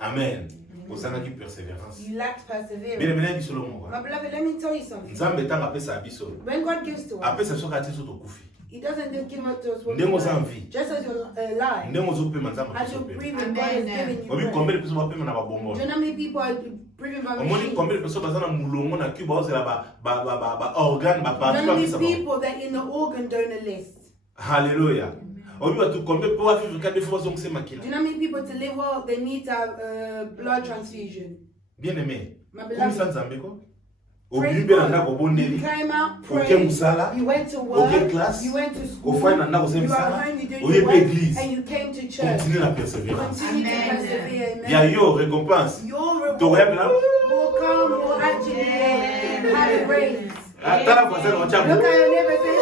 Amen. Au sein de persévérance. You lack Bien perseverance. aimé, biso lo My mongo. beloved, let me tell you something. Nzambe tanga pesa biso. When God gives to us, Après ça soka tiso to kufi. He doesn't just give us to us what we Ndenge oza want. envie. Just as you're alive, Ndenge ozopema nzambe as you're azopema. breathing, God is Amen. giving you Obi breath. combien de personnes bapema na Do babongo? you know how many people are breathing by Omoni machines? combien de personnes baza na mulongo na cuba ozela ba organe ba Do you parti know ba how many bisa ba. people that in the organ donor list? Hallelujah. Obi ba tu combien pour vivre quand des fois on se makila. Do you know how many people to live well, they need to have blood transfusion? Bien aimé. My Comme beloved, ça nzambe ko. praise Obi be na God. ndako You bondeli. came out, Aucun prayed, musala. you went to work, Aucune classe. you went to school, Ofai na ndako you were musala. home, you did Oye your pe work, église. and you came to church. Continue la persévérance. Continue to Amen. persevere, Il y a amen. yo récompense. Your To reward rep là. will come, will actually have raised. Attends voisin on Look tient. at your neighbor say,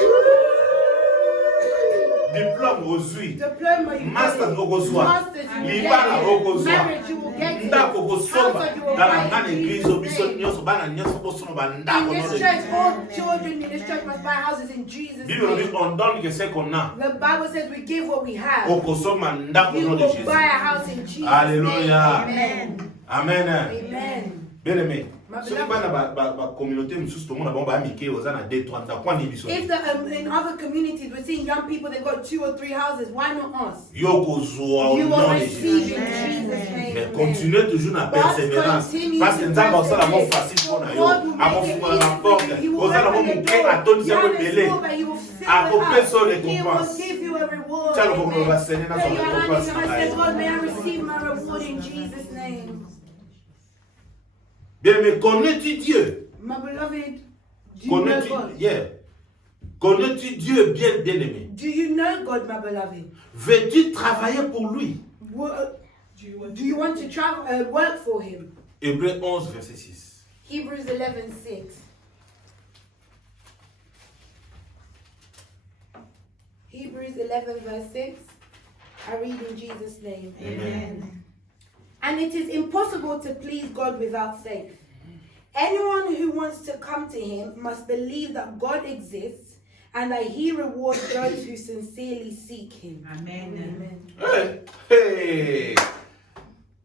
Diplôme ozui. diploma you Master get it. okozwa. Masters you Libala get it. okozwa. Marriage you will get it. Ndako kosomba. Household you will Dans la buy grande in église Jesus' obiso name. nyonso bana nyonso bosono ba ndako In dans this le church, all children in this church must buy houses in Jesus' Bible nous dit name. on donne que ce qu'on a. The Bible says we give what we have. Okosoma ndako You au nom de will Jésus. buy a house in Jesus' Alléluia. name. Amen. Amen. Amen. Bien aimé. soki bana ba communauté mosusu tomona bango bamike oza na 2-3 ndakwani biso If in other communities we're seeing young people that got 2 or 3 houses, why not us? yo kozwa au You nom will de receive Jésus. in Jesus' name. Mais Amen. continuez toujours na persévérance continue parce que to nzambe osala mo persevere. facile mpona yo God will make it akofungola na easy for porte you. He will ozala mo open the moke door. atondisa You mo have a ebele door, but he will fill it akopesa yo up. He will récompense give you a reward. Tiens, le bon, on va Amen. saigner dans Put son your hand récompense in na your hand and say, ngai. God, may I receive my reward in Jesus' name. Bien, mais connais-tu Dieu? My beloved, do you know Connais-tu God? yeah. Connais-tu Dieu bien aimé? Do you know God, my beloved? Veux-tu travailler pour lui? Do you want to travel, work for him? Hébreux 11, verset 6. Hebrews 11:6. Hebrews 11 verse 6. I read in Jesus' name. Amen. And it is impossible to please God without faith. Anyone who wants to come to him must believe that God exists and that he rewards those who sincerely seek him. Amen. Amen. Hey, hey.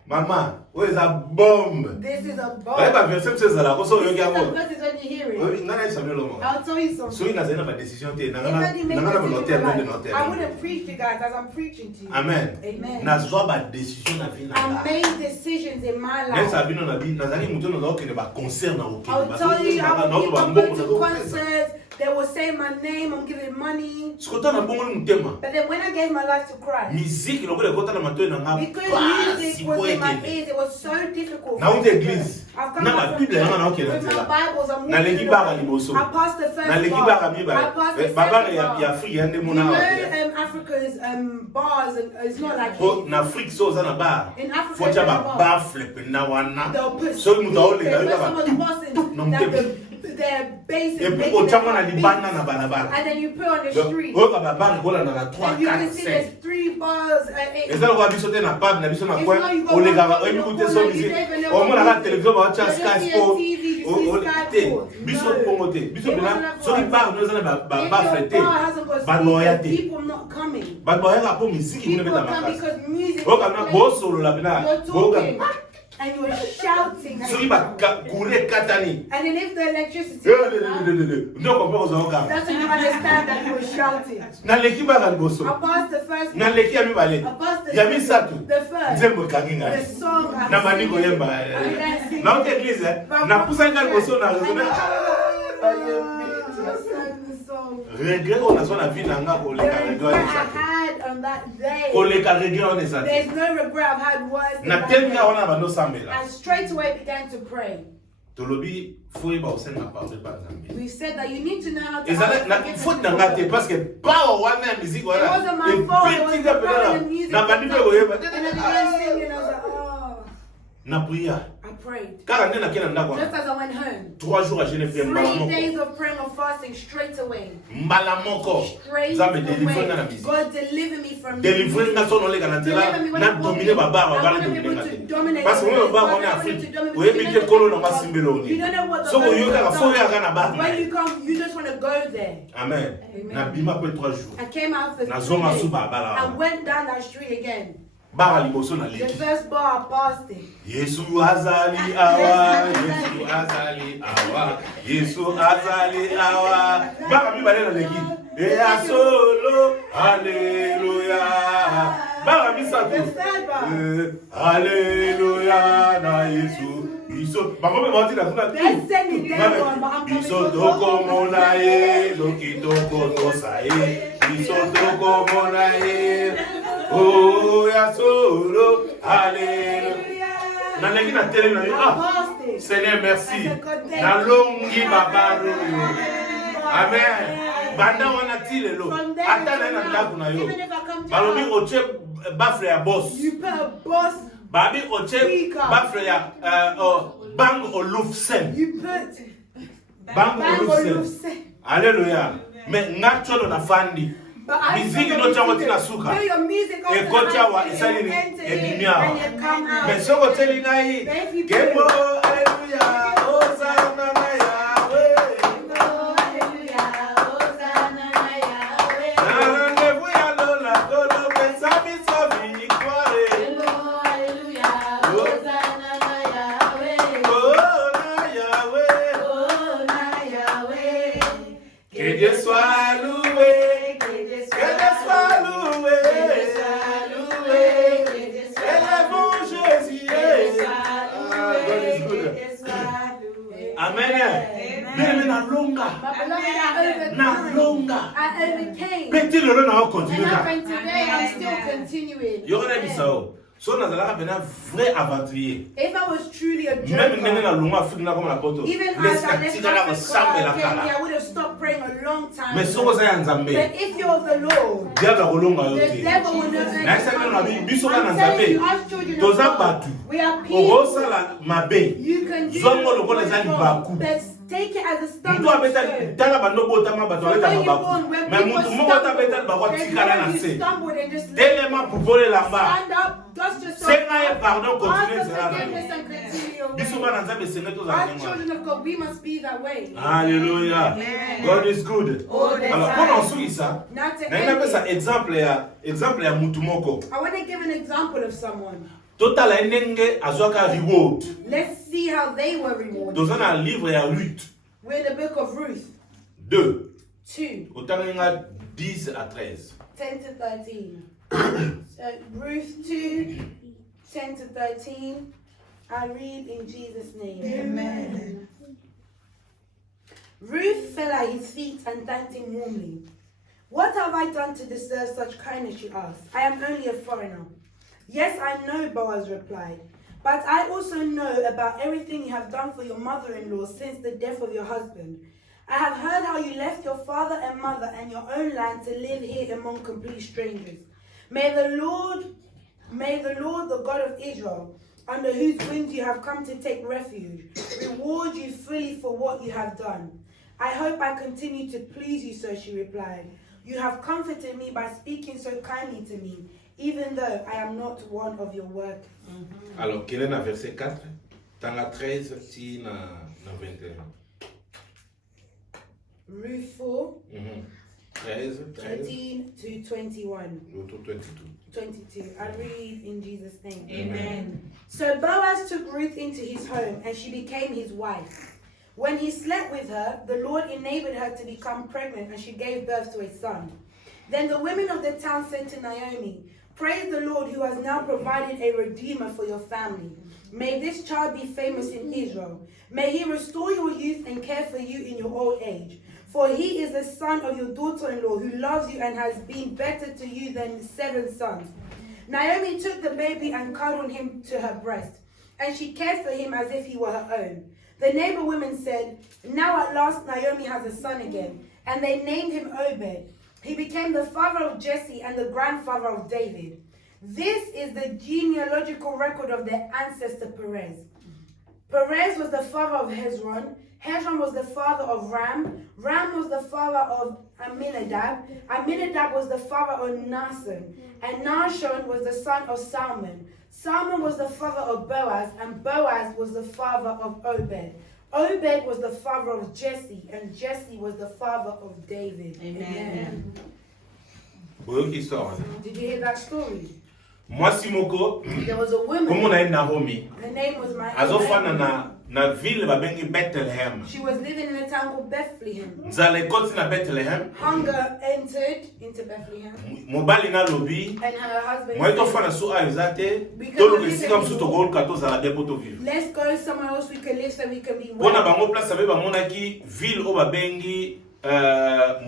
Maman, where is that bomb? This is a Ouais, bah, bomb. verset c'est ça là. Comme ça, This is regarde. the verses when you hear it. Oui, non, non, ça me l'a. I'll tell you something. Soyez dans une décision, t'es dans If I didn't make la decisions volonté in my de life, noter. I wouldn't preach to you guys as I'm preaching to you. Amen. Amen. Nazwa ba décision na vie na. I made decisions in my Même life. ça vie na vie, nazali muto na okende ba concert na okende. I'll tell you, I will keep on going to concerts. They will say my name, I'm giving money. Sikota na bongo mutema. But then when I gave my life to Christ, Musique lokole kota na mato na nga. because music was in my ears, it was so difficult. Na unte église. I've come Na back la from Bible na na okende with my nzela. Bibles, I'm Na walking lengi in bara the liboso. I passed the first Na lengi bar. bara mi I ba. passed the Baba second ya bar. Afrique yande You mona. know, Africa's bars, and it's not like Oh, na Afrique so za na ba. in Africa. Focha it's ba not a bar. ba flip na wana. They'll put So muta ole speakers, ga when someone's bossing, No, that their bass is Et puis making au them chama na beat. libanda na balabala. And then you put on the street. Oh, ka baba ngola na 3 And you can 4 see 5. there's 3 bars. Eza lokwa biso te na pub na biso na It's coin not you go olega one ba corner, oyebute you so don't musique even know omona what la télévision ba you cha don't Sky see Sport TV, you see Sky te Sport. biso No. pongo te biso It bina wasn't that soki far. bar no eza na ba If ba your fete bar hasn't got ba loya speakers, te people not coming. ba loya po musique People mona beta come makasi because music o ka na is bo playing. solo la bina You're bo talking ka and you're shouting. soki ba kure katani And then if the electricity comes out, ndo comprends zo ka that's when you understand that you were shouting. na leki ba ka liboso I passed the first na leki ya mibale I passed the ya second, misatu the first, nzembo kangi the ngai song I na was maniko singing. yemba I began singing. na oke église na pusanga liboso na raisonner I sang the song. regret on a son la vie nanga The koleka regret regret I had on that day, koleka regret on esa there's no regret I've had worse than na that tenga day. wana bando sambela I straight away began to pray. tolobi foi ba osenga parler par exemple We've said that you need to know how to ezala ask na forgiveness faute from nanga te God. parce que power wana ya musique It wana wasn't my fault, it was petit the peu power là of the music. na bandi pe koyeba And I began singing and I was like, oh, na prière I prayed. kaka nde na kena ndako Just as I went home. 3 jours à jeûner prière mbala 3 moko days of praying and fasting straight away. mbala moko Straight nzambe délivre nga na away. musique God deliver me from délivre nga so noleka na nzela na dominer babara babala dominer nga te parce que oyo babara wana Afrique oyebi te kolo na masimbelo You ni don't know what the soko Lord oyokaka has fo done. oyaka na bar When you come, you just want to go there. amen Amen. nabima mpe 3 jours I came out for 3 nazonga days. su babala I wana went down that street again. bara liboso na The leki first bar I passed it. yesu azali awa yesu azali awa yesu azali awa bara mibale na leki eya solo haleluya bara misato The third bar. haleluya na yesu biso bango mpe baotina kuna They're singing that one, but I'm coming biso to tokomona ye lokitoko tosa ye biso tokomona ye oya solo haleluya nalengi na tele na yo I passed it. Seigneur merci I said, God, thank you. nalongi babaro yo amen banda wana ti lelo From there ata to na ye na now, ndako na yo even if I come to balobi house, otie bafle ya boss you put a boss, babi otie Speaker. bafle ya bang olufsen you put bang bang or olufsen loose. Alléluia. Mais nga cholo na fandi. But I Musique said no that chango you tina do. suka. Play your music over E the kocha house, wa it isali will ni enter in, ebimia. and you come out. Mais soko teli ngai. But if you Kemo pray- Alléluia. Hosanna na Yahweh. Na rendez-vous ya lola kolo pesa miso victoire. Oh na My beloved, I Na overcame. longa. I overcame. Petit lolo na And continue. even today, I'm still continuing. Yo na Amen. bisao. So na zala bena vrai aventurier. If I was truly a Même ndenge na joker, longa Afrique na comme la poto. even Les as I left katika la ressemble la Africa, kala. I would have stopped praying a long time Mais ago. soko za ya But nzambe. if you're of the Lord, Diable akolonga yo the te. devil will not Na isa na biso ka na I'm telling you, nzambe. as children of Toza God, batu. we are people. Okosala mabe. You can do Zongo what lokola is eza wrong, libaku. but take it as a Mutu stumbling abeta stone. tala bando botama bato From abeta when you're mabaku. born, when Mais people mutu moko tabeta stumble, bakwa there's tikala no na you se. stumbled and just let Telema pupole lamba. stand up, dust yourself Senga ye off, pardon ask continue for cela. forgiveness and continue your Biso way. bana nzambe senge tozala As ngwa. children of God, we must be that way. Hallelujah. Amen. God is good. All the Alors time. pour ensuisa, Now to na end inapesa it, exemple ya mutu moko. I want to give an example of someone. Totala ndenge azwaka reward. Let's see how they were rewarded. Dans un livre ya Ruth We're in the book of Ruth 2, 2, otanga 10 à 13. 10 to 13. Ruth 2, 10 to 13. I read in Jesus' name. Amen. Ruth fell at his feet and thanked him warmly. What have I done to deserve such kindness, she asked. I am only a foreigner. Yes, I know, Boaz replied. But I also know about everything you have done for your mother-in-law since the death of your husband. I have heard how you left your father and mother and your own land to live here among complete strangers. May the Lord, the God of Israel, under whose wings you have come to take refuge, reward you fully for what you have done. I hope I continue to please you, so she replied. You have comforted me by speaking so kindly to me, even though I am not one of your workers. Alors, quel est le verset 4? Tanga 13 si na 21. Ruth 4, 13, 13 to 21. l'autre 22. 22. I read in Jesus' name. Amen. So Boaz took Ruth into his home, and she became his wife. When he slept with her, the Lord enabled her to become pregnant, and she gave birth to a son. Then the women of the town said to Naomi, "Praise the Lord who has now provided a redeemer for your family. May this child be famous in Israel. May he restore your youth and care for you in your old age. For he is the son of your daughter-in-law who loves you and has been better to you than 7 sons." Naomi took the baby and cuddled him to her breast, and she cared for him as if he were her own. The neighbor women said, "Now at last Naomi has a son again," and they named him Obed. He became the father of Jesse and the grandfather of David. This is the genealogical record of their ancestor Perez. Perez was the father of Hezron. Hezron was the father of Ram. Ram was the father of Aminadab. Aminadab was the father of Nahshon. And Nahshon was the son of Salmon. Salmon was the father of Boaz, and Boaz was the father of Obed. Obed was the father of Jesse, and Jesse was the father of David. Amen. Boyoki histoire. Did you hear that story? Mwasi moko, There was a woman. comme on a Naomi, Her name was azofana na ville babengi Bethlehem. She was living in a town called Bethlehem. Nzala ekoti na Bethlehem. Hunger entered into Bethlehem, Mobali na lobi. and her husband Moi said, tofana so ayozate. Tolo kesika msu tokol kato zala depo to vivre. "Let's go somewhere else we can live so we can be Pona well." bango place abe bamonaki ville o babengi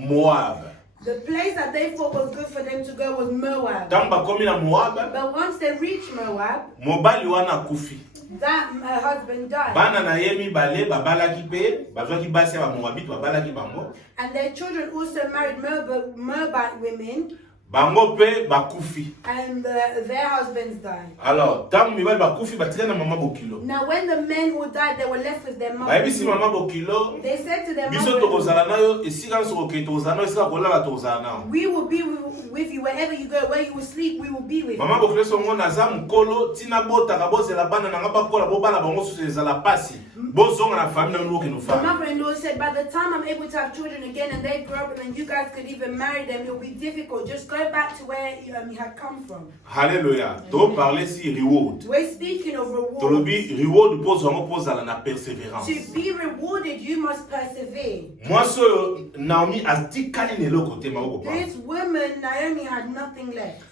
Moab. The place that they thought was good for them to go was Moab. Tamba komi na Moab, But once they reached Moab, mobali wana kufi. that her husband died. Bana na yemi bale babalaki pe, bazwaki basi ya ba Moabite babalaki bango. And their children also married Moabite women, Bango pe bakufi. and their husbands died. Alors, tangu mibali bakufi batika na mama bokilo. Now when the men all died, they were left with their Bayebi si mother. mama bokilo, They said to their biso mother, tokozala nayo esika nso ke tozala nayo esika kolala tozala nayo. "We will be with you wherever you go, where you will sleep, we will be with you." Mama bokilo songo naza mukolo tina botaka bozela bana nanga bakola bobala bango susu ezala pasi. Bozonga na famille na loke no The fami. mother-in-law said, "By the time I'm able to have children again and they grow up and you guys could even marry them, it will be difficult. Just go back to where you had come from." Hallelujah. To parler si reward. We're speaking of rewards. Tolobi reward pose wango pozala na persévérance. To be rewarded, you must persevere. Moi so Naomi atikali nelo kote mako pa. This woman, Naomi, had nothing left.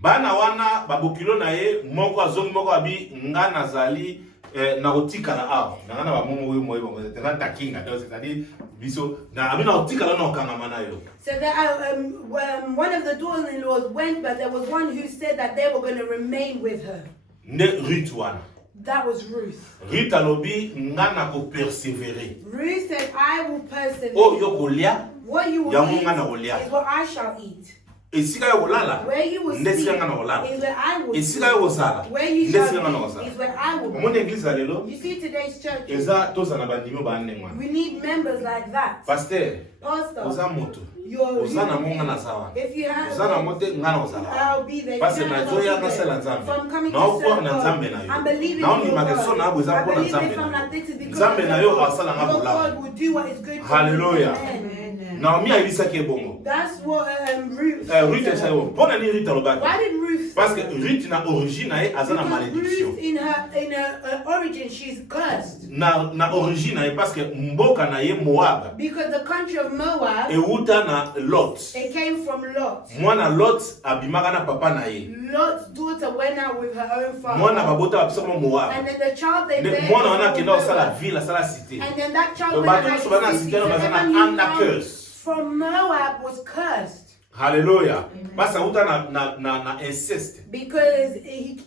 Bana wana babokilo na ye moko azongi moko abi nga nazali naotika la awa nanga na ba momo we moyo bongo tena takinga donc c'est-à-dire biso na abi naotika la no kangama na yo. So that one of the daughters-in-laws went, but there was one who said that they were going to remain with her. Ne Ruth wana. That was Ruth. Ruth alobi ngana ko persévérer. Ruth said, I will persevere. Oh yo kolia. What you will Yango eat ngana kolia. is what I shall eat. Esika yo kolala. Where you will sleep is where I will esika yo kosala. Where you shall be is where I will be. Mon église alelo. You see today's church. Eza toza na bandimo ba ndengwa. We need members like that. Pasteur. Pastor. Oza moto. If you have, I'll be there. From coming to serve God, I'm believing in your God. I believe if I'm like this is because your God will do what is good for Hallelujah. Amen. Naomi alisa ke bongo. That's what Ruth Ruth said. esa yo. Pona ni Ruth alobaki. Why did Ruth? Parce que Ruth na origine na azana malédiction. Ruth in her origin she's cursed. Na origine na parce que mboka na ye Moab. Because the country of Moab. Euta na Lot. It came from Lot. Mwana Lot abimaka na papa na ye. Lot's daughter went out with her own father. Mwana babota abisama Moab. And then the child they bear. Mwana wana kenda osala ville, sala cité. And then that child went out to city. curse. From Moab was cursed. Hallelujah. Basa uta na incest. Because he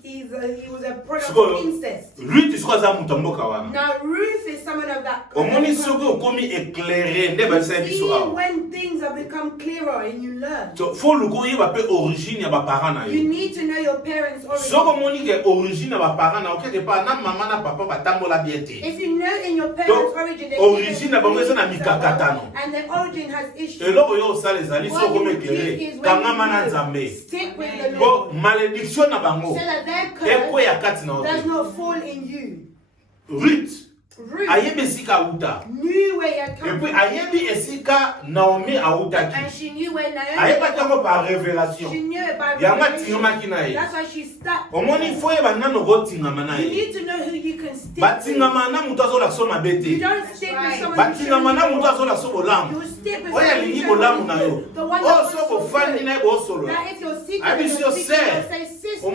was a product of incest. Ruth is kwa za mutamboka wana. Now Ruth is someone of that. Omoni soko komi éclairé nde ba sa biso awa. When things have become clearer and you learn. So faut luko yeba pe origine ya ba parents na yo. You need to know your parents' origin. Soko moni ke origine ya ba parents na okeke pa na mama na papa batambola bien te. If you know in your parents' origin they origine na bango eza na mikakatano. And the origin has issues. Eloko yo osala ezali soko komi éclairé. Kangama na Nzambe. Stick with the Lord. Malédiction na bango. So that their curse does not fall in you. Ruth Ruth knew where you come from. And she knew where Naomi came from. She knew it by revelation. That's why she stopped. You need to know who you can stick with. You don't stick with someone who you stick with someone the one that if you're secret, you'll say, sister,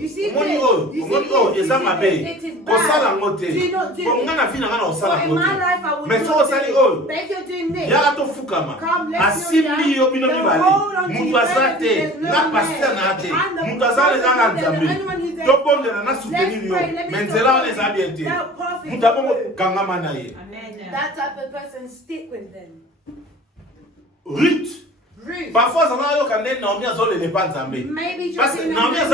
you see this, it is bad. Do not do it. For in my life, I would not do it. But if you're doing this, come, let's kneel down. Hold on to your breath. There's no man. I'm the anyone who's there. Let's pray. Let me that perfect. That type of person, stick with them. Ruth. Parfois, ça n'a aucun lien Naomi a zolé les pas Nzambe. Parce que Naomi a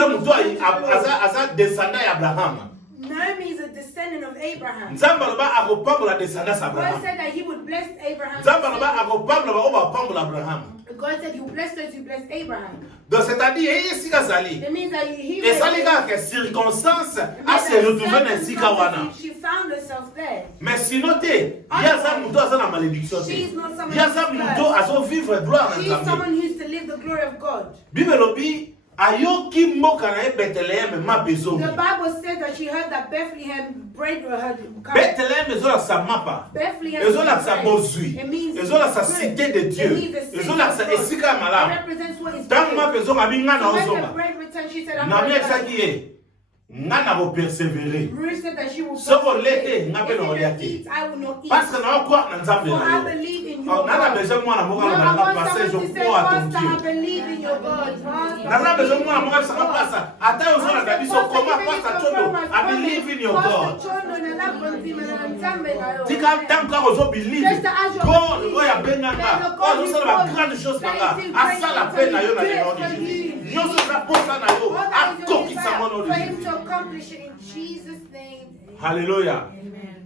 descendant d'Abraham. Naomi is a descendant of Abraham. Nzamba loba akopambola descendance Abraham. God said that he would bless Abraham. Nzamba loba akopambola oba pambola Abraham. God said he would bless those who bless Abraham. Donc c'est-à-dire sika zali. It means that he et ça les gars que circonstance a se retrouver dans sika wana. She found herself there. Mais sinon te yaza muto aza na malédiction te. Yaza muto azo vivre gloire na Nzambe. She's someone who used to live the glory of God. Bible lobi ayoki mboka na Bethlehem ma bezo. The Bible said that she heard that Bethlehem bread her. Bethlehem ezola sa mapa. Bethlehem ezola sa bozui. Ezola sa cité de Dieu. Ezola sa esika malamu. It represents what is tant ma bezo ngabinga na ozonga. Na mi exaki ngana bo persévérer. Ruth said that she will persevere. I will not eat. Parce que na croire na Nzambe For na I believe in your God. Nana besoin moi na moka na passer je crois à ton Dieu. I believe in your God. Nana besoin moi na moka sa passa. Ata ozona na biso comment passa todo. I believe in your God. Tika tanka ozo believe. God oya benanga. Ozo sala ba grande chose nanga. Asa la peine na yo na l'évangile. Nyoso za posa na yo. Akokisa mono de accomplish it in Jesus' name. Hallelujah.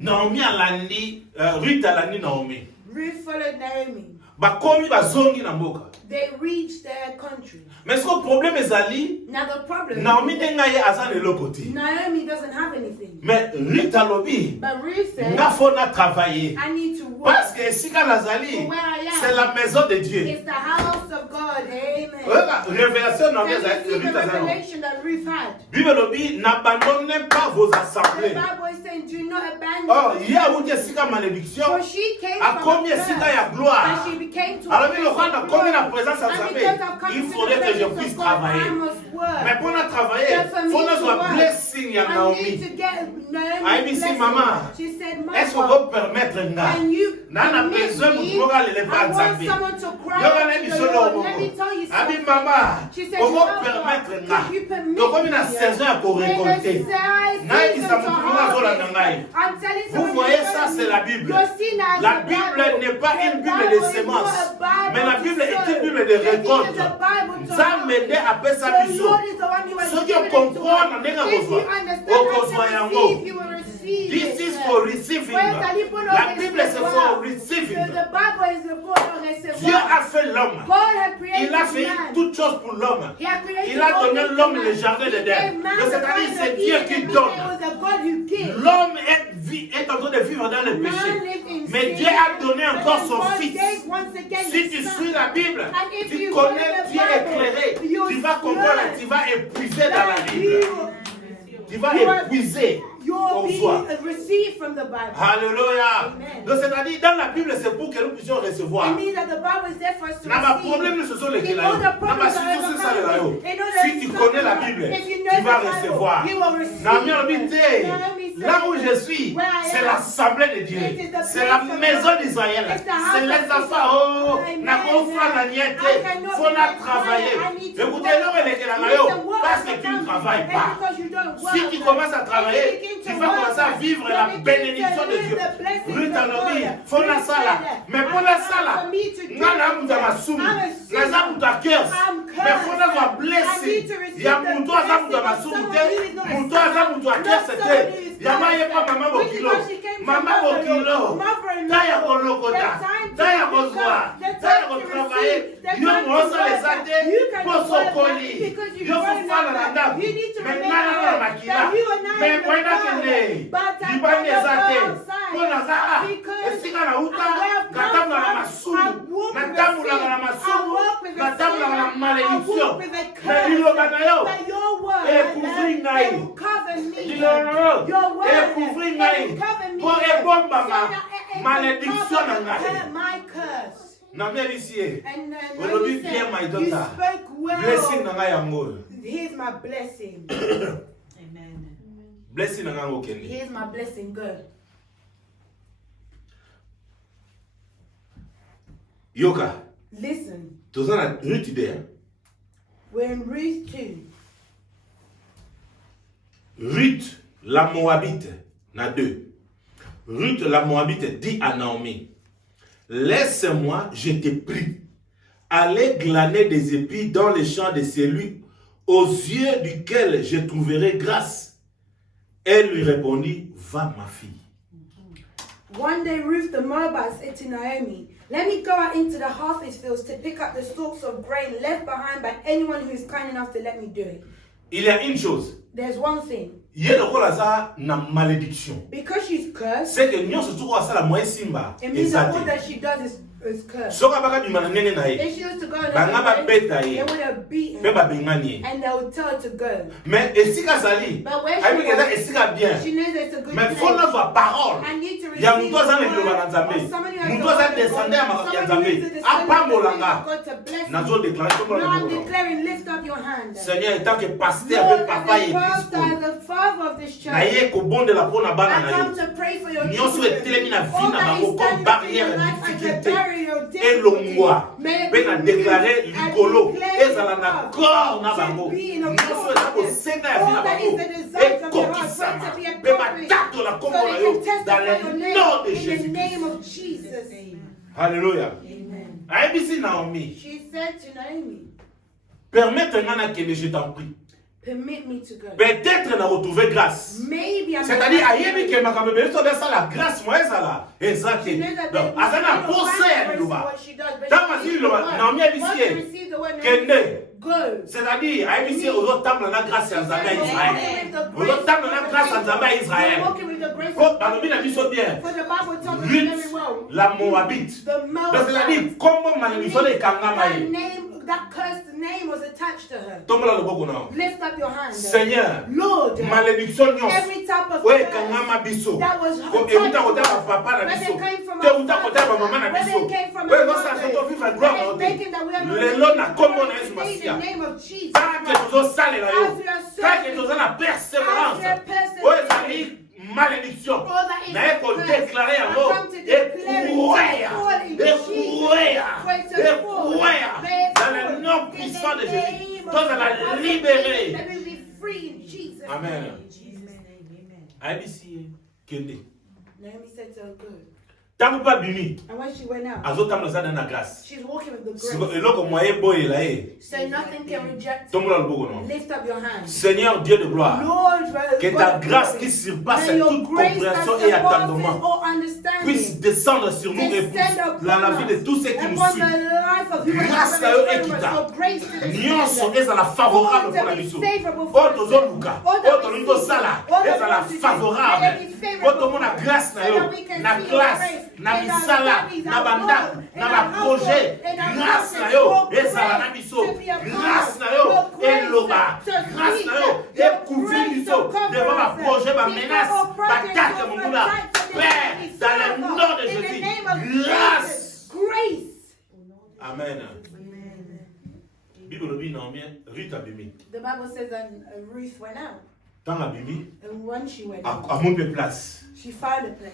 Naomi alandi, Ruth alandi Naomi. Ruth followed Naomi. Bakomi bazongi na mboka. They reached their country. Mais ce que problème ezali, now the problem. Naomi denga ye azan elokoti. Naomi doesn't have anything. Mais Ruth alobi. But Ruth said, nga fona travailler. I need to work. Parce que sika nazali, c'est la maison de Dieu. It's the house of God. Amen. Révélation Naomi ezali. Ruth The revelation that Ruth had. Bible lobi, n'abandonnez pas vos assemblées. The Bible is saying, do not abandon. Oh, il y a où sika malédiction. So she came a combien sika ya gloire. And she became to alors le roi combien la présence à Nzambe. Il faudrait que je puisse travailler. Mais pour travailler, il faut avoir blessing signe ya I need Naomi. to get Naomi's Ayebi si blessing. mama. She said, Est-ce Mama, qu'on peut permettre nga? can you Nana permit besoin me? mutu moko aleleva I want Nzambe. someone to cry Yoka out na to biso the Lord. loboko. Let me tell you Abi something. mama, She said, on va Mama, permettre nga. could you permit Tokomi na me, saison ya korécolter. Nayebi sa mutu moko azolanda ngai. I'm telling Vous someone, voyez you're ça, telling c'est me, la Bible. you're seen as La the Bible n'est pas The une Bible Bible de is not semences, a Bible mais la to Bible est sow. une Bible de It is récolte. a Bible to Nzambe nde apesa The biso. Lord is the one you are Soki giving it okomprendre to. ndenge If you okozwa, understand okozwa how to yango. receive, you will receive This it. is for receiving. La Bible c'est for receiving. So the Bible is for recevoir. Dieu a fait l'homme. God had created Il a fait man. toutes choses pour l'homme. He had created Il a all donné things l'homme to le man. jardin He d'Éden. gave man Donc the c'est-à-dire garden c'est of Dieu Eden, qui and it donne. was a God who gives. L'homme est en train de vivre dans le Man péché. lived in Mais sin, Dieu a donné but encore then son God fils. gave once again Si his tu son. suis la Bible, And if tu you connais follow the Dieu Bible, éclairé, you'll tu vas comprendre, learn tu vas épuiser dans la that Bible. Tu vas épuiser you'll ton be soi. received from the Bible. Alléluia. Amen. Donc c'est-à-dire dans la Bible, c'est pour que nous puissions recevoir. It means that the Bible is there for us to N'a pas receive. problème, ce sont les In all the problems that Si tu overcome, connais la Bible, if you know tu vas the Bible, recevoir. you will receive. Naomi habité. Naomi said, Là où je suis, where I c'est am, l'assemblée de Dieu. it is the C'est la place of maison God. d'Israël. It's the house C'est les of enfants. Oh, Amen. n'a pas offert la niette. I cannot Faut be la quiet. travailler. I need to Écoutez, work. non, mais les Listen, work parce is que tu not ne travailles something. pas. Because you don't work. Si tu commences à travailler, When you begin tu to vas work, commencer à vivre you la begin bénédiction to de live Dieu. the blessings Ruth of a dit, God. faut la Ruth sala. said, Mais pour la for sala, me to do nana this, muta masumu. I'm a sinner. Naza muta curse. I'm Mais faut la cursed. blessé. I need to receive Ya the muto aza muta blessing of masumu someone te. who is not a Muto aza sinner. muto a Not curse someone te. who is Ya not ma a ye pa sinner. mama Which is bokilo. why she came from Mama bokilo. mother-in-law. Ta ya kolokota. The time to Ta ya pick kozwa. up, the Ta ya time to kotravaye. receive, the Yo time to moza work. lesa te. You can Poso work koli. because you've Yo grown fufala na up. ndaku. You need to Mais remain nana na alone. makila. That you and I Mais in the kwenda world. kende. But I Libani cannot eza go te. outside. Mpo naza Because esika na uta. I have come Natambulaka na from- I masumu. walk with a Natambulaka na sin. I masumu. walk with a Natambulaka na sin. I malédiction. walk with a Mais curse. liloba na yo. But your word, Ekouvri ngai. it will cover me. Liloba Your word, ekouvri it ngai. will cover me. Po ebombama. So that it Malédiction na will ngai. cover my curse. Na mieli sie. And Olobi you bien, my said, daughter. you spoke well. Blessing na ngai yango. Here's my blessing. Amen. Blessing na ngai yango kende. Here's my blessing. Go. Yoka. Listen. Toza na Ruth idea. We're in Ruth 2. Ruth, la Moabite, na 2. Ruth, la Moabite, dit à Naomi, laisse-moi, je te prie, aller glaner des épis dans les champs de celui aux yeux duquel je trouverai grâce. Elle lui répondit, va ma fille. One day Ruth the Moabite said to Naomi, let me go out into the harvest fields to pick up the stalks of grain left behind by anyone who is kind enough to let me do it. Il y a une chose. There's one thing. Ye lokola za na malédiction. Because she's cursed, C'est que nyonso tuko asala moye simba. it means that all Ezate. that she does is cursed. Soka baka bima na ndenge na ye. If she was to go on Banga ba a beta they ye. would have beaten Pe her ba bengani ye. and they would tell her to go. Mais esika zali. But where Ayi she keza was, esika bien. she knows it's a good Mais place. faut notre parole. I need to receive Ya mutu aza na the liloba na word Nzambe. of somebody who has Mutu the aza word of descendant ya God. ya Somebody who is Nzambe. the descendant of Apambolanga. God to bless me. Nazo déclarer comme Now I'm le declaring, lift up your hand. Seigneur, en tant que pasteur, Lord, avec papa as et a pastor, épiscope. as a father of this church, Na ye kobondela mpona bana I na come yo. to pray for your Nyonso children. etelemi na vie All na that bango is comme standing barrière in your ya life as a difficulté. barrier of Elongwa. difficulty, may it Mpe na be déclaré removed and likolo. declare Ezala na love. corps na Should bango. be in a Nyonso corps. eza kosenga ya vie na All that bango. is the desires of your heart, Ekokisama. pray to be Mpe accomplished. batatola So kombo na they yo. can testify Dans your le name nom de in the Jésus. name of Jesus. Alléluia. Amen. Ayebisi Naomi. She said to Naomi, Permets-moi na kende, je t'en prie. permit me to go. Peut-être na retrouver grâce. Maybe I'm C'est-à-dire, ayebi ke makambo ebele so desa la grâce mo ezala. Ezaki. Donc, azana posa ya liloba. Ntango asi liloba, Naomi ayebisi ye, kende. Go. C'est-à-dire, ayebisi ye ozotambola na grâce ya Nzambe ya Israël. Ozotambola na grâce ya Nzambe ya Israël. Po balobi na biso bien. For the Bible tells us very Ruth, well. la Moabite. The Donc, c'est-à-dire, Moabite. kombo malédiction ekangama That ye. name, that cursed name was attached to her. Tombola loboko na. Lift up your hand. Seigneur, Lord, malédiction nyonso. every type of Oyo curse ekangama biso. that was Euta kota ba papa na biso. Te uta kota ba mama na biso. Oyo kosa soto vivre gloire na ote. Lelo na kombo na Yesu Masia. in the name of Jesus. Tant que nous salela yo. As we are Tant que serving, nous avons la persévérance. In Jesus' name, amen. Aïbisi, Kende. Naomi said to her, good. Tant pas bini, And when she went out, azotam na dans la grâce. she's walking with the Et grace. là, comme moi, boy là, So nothing can reject tombe you. là le beau non. Lift up your hands. Seigneur Dieu de gloire, Lord, que God ta of grâce glory, qui surpasse may your toute grace compréhension that et attendement surpasses all understanding puisse descendre sur nous et descend dans la upon vie de us, tous ceux qui nous upon suivent. the life of you and Grâce the à eux very et much quitta. for grace to Nyonso descend. ezala favorable All pour to la be mission. favorable O for tozo us. luka, All o that to we lingo see, sala, all that ezala we see, favorable. may it be favorable O tomo na for us, grâce na so yo, that we can na see your classe, grace na in our misala, studies, na our bandaku, work, na in ba our household, projet. in our Grâce na office, yo, your ezala na grace biso. to be upon Grâce us, na yo, your grace eloba. to Grâce speak, na yo, your ekouvrir grace biso to cover devant ba us, projet, ba before menace, our ba projects, attaque our mon là. attacks, Père, dans le nom de in the Jésus, name of grâce. Jesus, grace. Amen. Amen. Bible dit non, bien, Ruth a bimi. The Bible says that Ruth went out, Tant a bimi, and when she went a out, mon place. she found a place.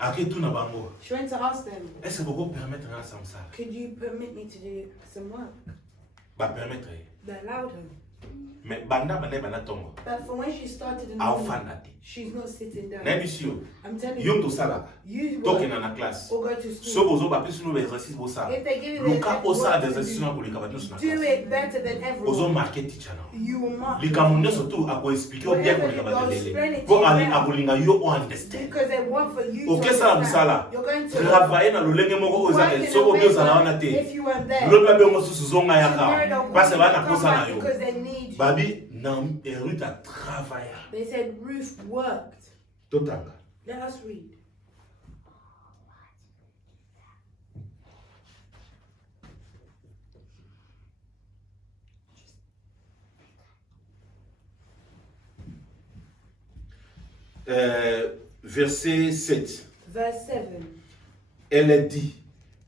Ake tout na bango. She went to ask them, Est-ce que vous permettre à ça ça? could you permit me to do some work? Ba permettre. They allowed her. Mais banda bana tongo. But for when she started in the Au morning, fanda te. she's not sitting down. Na bisio. I'm telling Yo you, to sala. you Toke work na classe. or go to So school. bozo ba plus no exercice bo sa. If they give you Luka the osa work des to exercices do, na ko lika ba tous na do classe. it better than Ozo everyone. market teacher na. You will mark Lika munyo surtout a ko expliquer o bien ko lika ba Whatever you go, tele. explain it Ko to ali them. a ko linga yo o understand. because they want for you Ok to sala understand. musala. You're going to Travailler na lolenge moko oza work in so a bo way bio sala that wana te. if you weren't there, Lo ba be mo susu zonga ya tomorrow ka. they'll Parce ba na come kosa na back yo. because they need you. Babi na Ruth a travaillé. They said Ruth worked. Totanga. Let us read. Verset 7. Verse 7. Elle dit,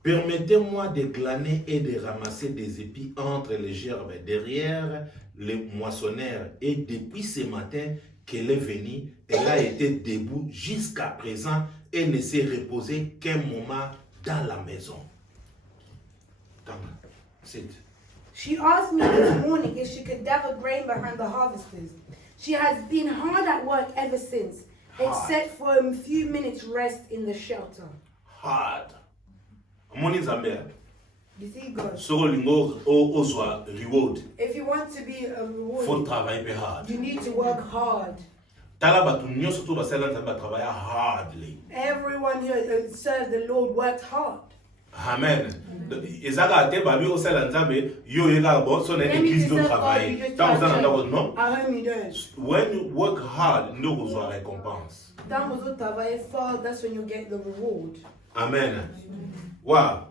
permettez-moi de glaner et de ramasser des épis entre les gerbes derrière les moissonneurs. Et depuis ce matin qu'elle est venue, elle a été debout jusqu'à présent et ne s'est reposée qu'un moment dans la maison. She asked me this morning if she could gather grain behind the harvesters. She has been hard at work ever since, except for a few minutes rest in the shelter. Hard. Money Zambia. You see, God, So lingo ozwa reward. if you want to be a Faut reward, travailler hard. you need to work hard. Tala batu nyonso to basala nzamba travailler hardly. Everyone here who serves the Lord works hard. Amen. Ezaka ate babi osala nzambe yo yeka bon so na Maybe église to do serve God, travailler. you just Tant try ozala ndako to- non. At home you don't. When you work hard, ndo kozwa récompense. That was what travailler fort, that's when you get the reward. Amen. Wow.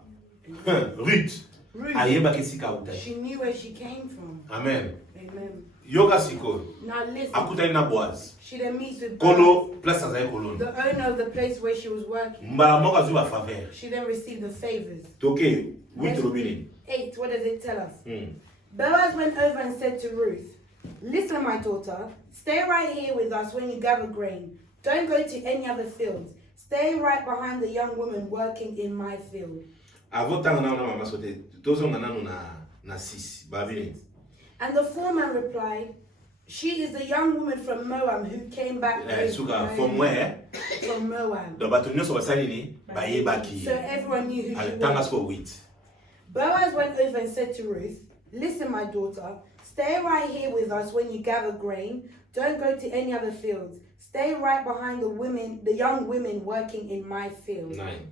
Ruth. Ruth, Ayebaki sika utai. she knew where she came from. Amen. Amen. Yoka siko. Now listen, Akutani na Boaz. she then meets with Kolo place azaye kolon. the owner of the place where she was working. Mbala moko azwi ba faveur. She then received the favors. Toke, Let's wit robini. 8, what does it tell us? Hmm. Boaz went over and said to Ruth, listen, my daughter, stay right here with us when you gather grain. Don't go to any other fields. Stay right behind the young woman working in my field. Avant tanga na mama sote, tozonga nanu na 6. Ba vini. And the foreman replied, she is the young woman from Moab who came back with Suka Naomi from where? from Moab. Do batu nyonso basali ni bayebaki. So everyone knew who she Ale tanga was. so wit. Boaz went over and said to Ruth, listen, my daughter, stay right here with us when you gather grain. Don't go to any other fields. Stay right behind the young women working in my field. 9.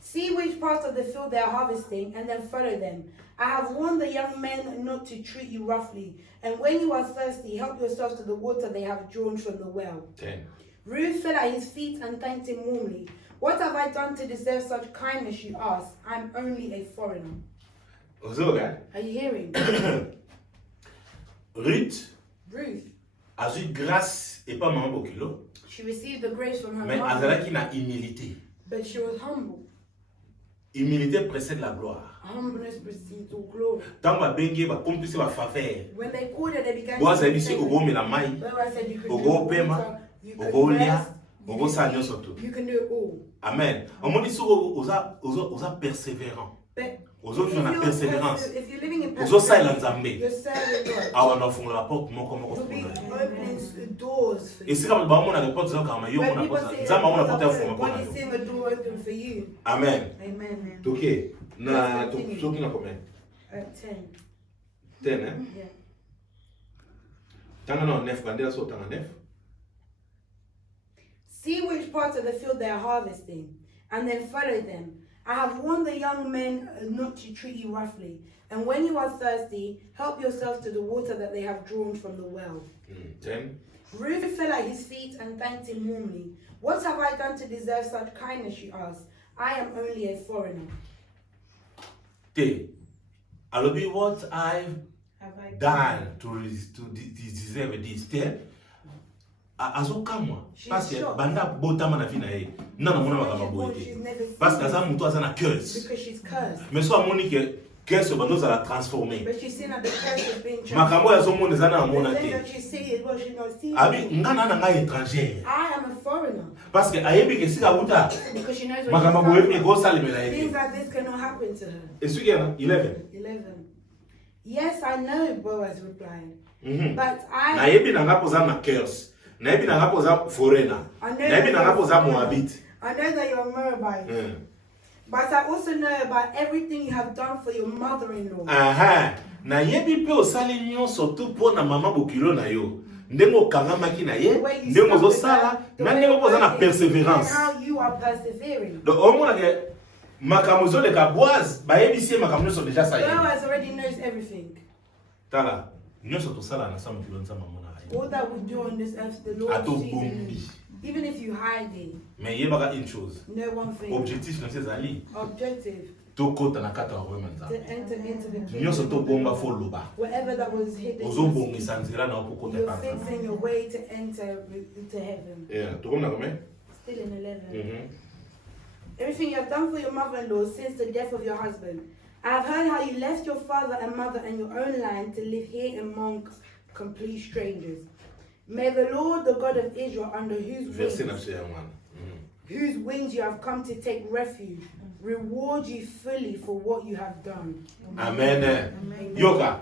See which parts of the field they are harvesting and then follow them. I have warned the young men not to treat you roughly. And when you are thirsty, help yourself to the water they have drawn from the well. 10. Ruth fell at his feet and thanked him warmly. What have I done to deserve such kindness, you ask? I'm only a foreigner. Ozoga. Are you hearing? Ruth Ruth, azui grâce et pas maman bokilo, she received the grace from her mais mother, azalaki na humilité. but she was humble. Humilité précède la gloire. Humbleness precedes all glory. Tant ba bengi ba complice ba faveur. When they called her, they began Boaz to ayebisi say, ogo mela mai, Boaz said you could ogo do opema, water, you could ogo lia, rest, ogo sa nyonso tu. you can do it all. Amen. Omoni soko oza persévérant. But Aujourd'hui, on a persévérance. If you're living in Ozo sa perseverance, Nzambe. you're serving God. Awa na funga la porte moko You'll be funga. opening doors for Et you. si comme ba mona porte zo kama yo When mona people porte. say Nzamba mona porte that funga God pona is yo. seeing a door open for you. Amen. Amen. OK. Na Let's continue. soki na combien? 10. 10 hein? Yeah. Tanga na 9 bandela so tanga 9. See which part of the field they are harvesting, and then follow them. I have warned the young men not to treat you roughly. And when you are thirsty, help yourself to the water that they have drawn from the well. 10. Ruth fell at his feet and thanked him warmly. What have I done to deserve such kindness, she asked. I am only a foreigner. T. Alobi, what I've Have I done to deserve this? T. Azokamwa. She's Parce que shocked. banda botama na vie na ye. Nana mona She's makamba born, boye. she's never seen Parce que it ça muto azana curse. because she's cursed. Mais so amoni ke curse bando za la transformer. But she's seen that the curse has been Makambo ya so mona zana The amona thing te. that she sees, well, she's not seeing Abi it. ngana na ngai étranger. I am a foreigner. Parce que ayebi ke sika uta. Because she knows where Makamba she's boye come ke from. go salimela Things yeke. like this cannot happen to her. Et celui qui est là, 11. 11. Yes, I know, Boaz replied. But Na I yebi na ngapo za na curse. Na yebi na ngapo za foreigner. I know Na yebi na that ngapo za you're- Moabite. I know that you're a Moabite. But I also know about everything you have done for your mother-in-law. Aha. Na yebi pe osali nyonso tu po na mama bokilo na yo. Ndenge okangamaki na ye, The way you ndenge stuck with ozosala, her, the na way ndenge you're okoza na working, persévérance. and how you are persevering. Donc omona ke makambo ezoleka Boaz bayebisi ye makambo nyonso déjà ça ye. Boaz already knows everything. Tala, nyonso tosala na sa mokilo nzambe amona ye. All that we do on this earth, the Lord Ato sees bombi. it. Even if you hide it, Mais yebaka une chose. know one thing. Objectif na ezali Objective tokota na kata wa royaume to nzambe. enter into the Nyonso kingdom. tobomba fo loba. Whatever that was hidden, Ozobongisa nzela na okokota you're pa nzambe. fixing your way to enter into heaven. Yeah, tokomna combien? Still in 11. Everything you have done for your mother-in-law since the death of your husband. I have heard how you left your father and mother and your own land to live here among complete strangers. May the Lord, the God of Israel, under Verset 9 ya mwana. whose wings you have come to take refuge, reward you fully for what you have done. Amen. Yoka.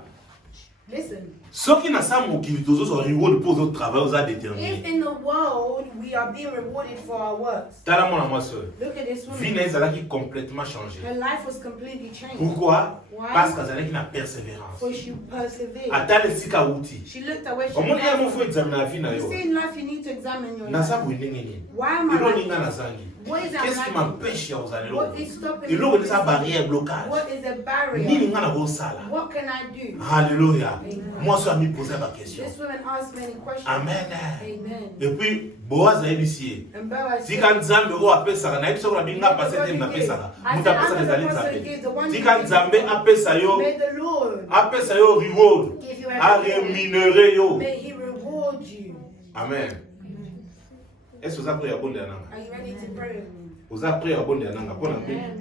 Listen, Soki na sa mokili tozo reward pour autres travail oza if déterminé. in the world we are being rewarded for our works, Tala mwana moi seul. look at this Vie woman. na ezalaki complètement changé. Her life was completely changed. Pourquoi? Why? Parce qu'azalaki na persévérance. For she persevered. Ata lesika uti. She looked at where she Omoni ya was. mofo examiner la vie na You yo. see, in life, you need to examine your Naza life. boye ndenge nini? Why am I Ilo like ninga this? nazangi. What is that Qu'est-ce qui like? m'empêche ya kozala What eloko? is stopping Eloko me? eza barrière blocage. What is a Nini barrier? nga na kosala? What can I do? Alléluia. Amen. Moi so ami poser ma question. This woman asked many questions. Amen. Amen. Et puis Boaz ayebisi ye. And Boaz Tika said, nzambe oyo apesaka nayebi soki nabi nga pase te napesaka moto apesaka ezali nzambe tika nzambe apesa yo may the Lord apesa yo reward give you a aremunere yo. May He reward you. Amen. Est-ce que oza prêt ya bondela nanga? Are you ready to pray with me? Oza prêt ya bondela nanga mpona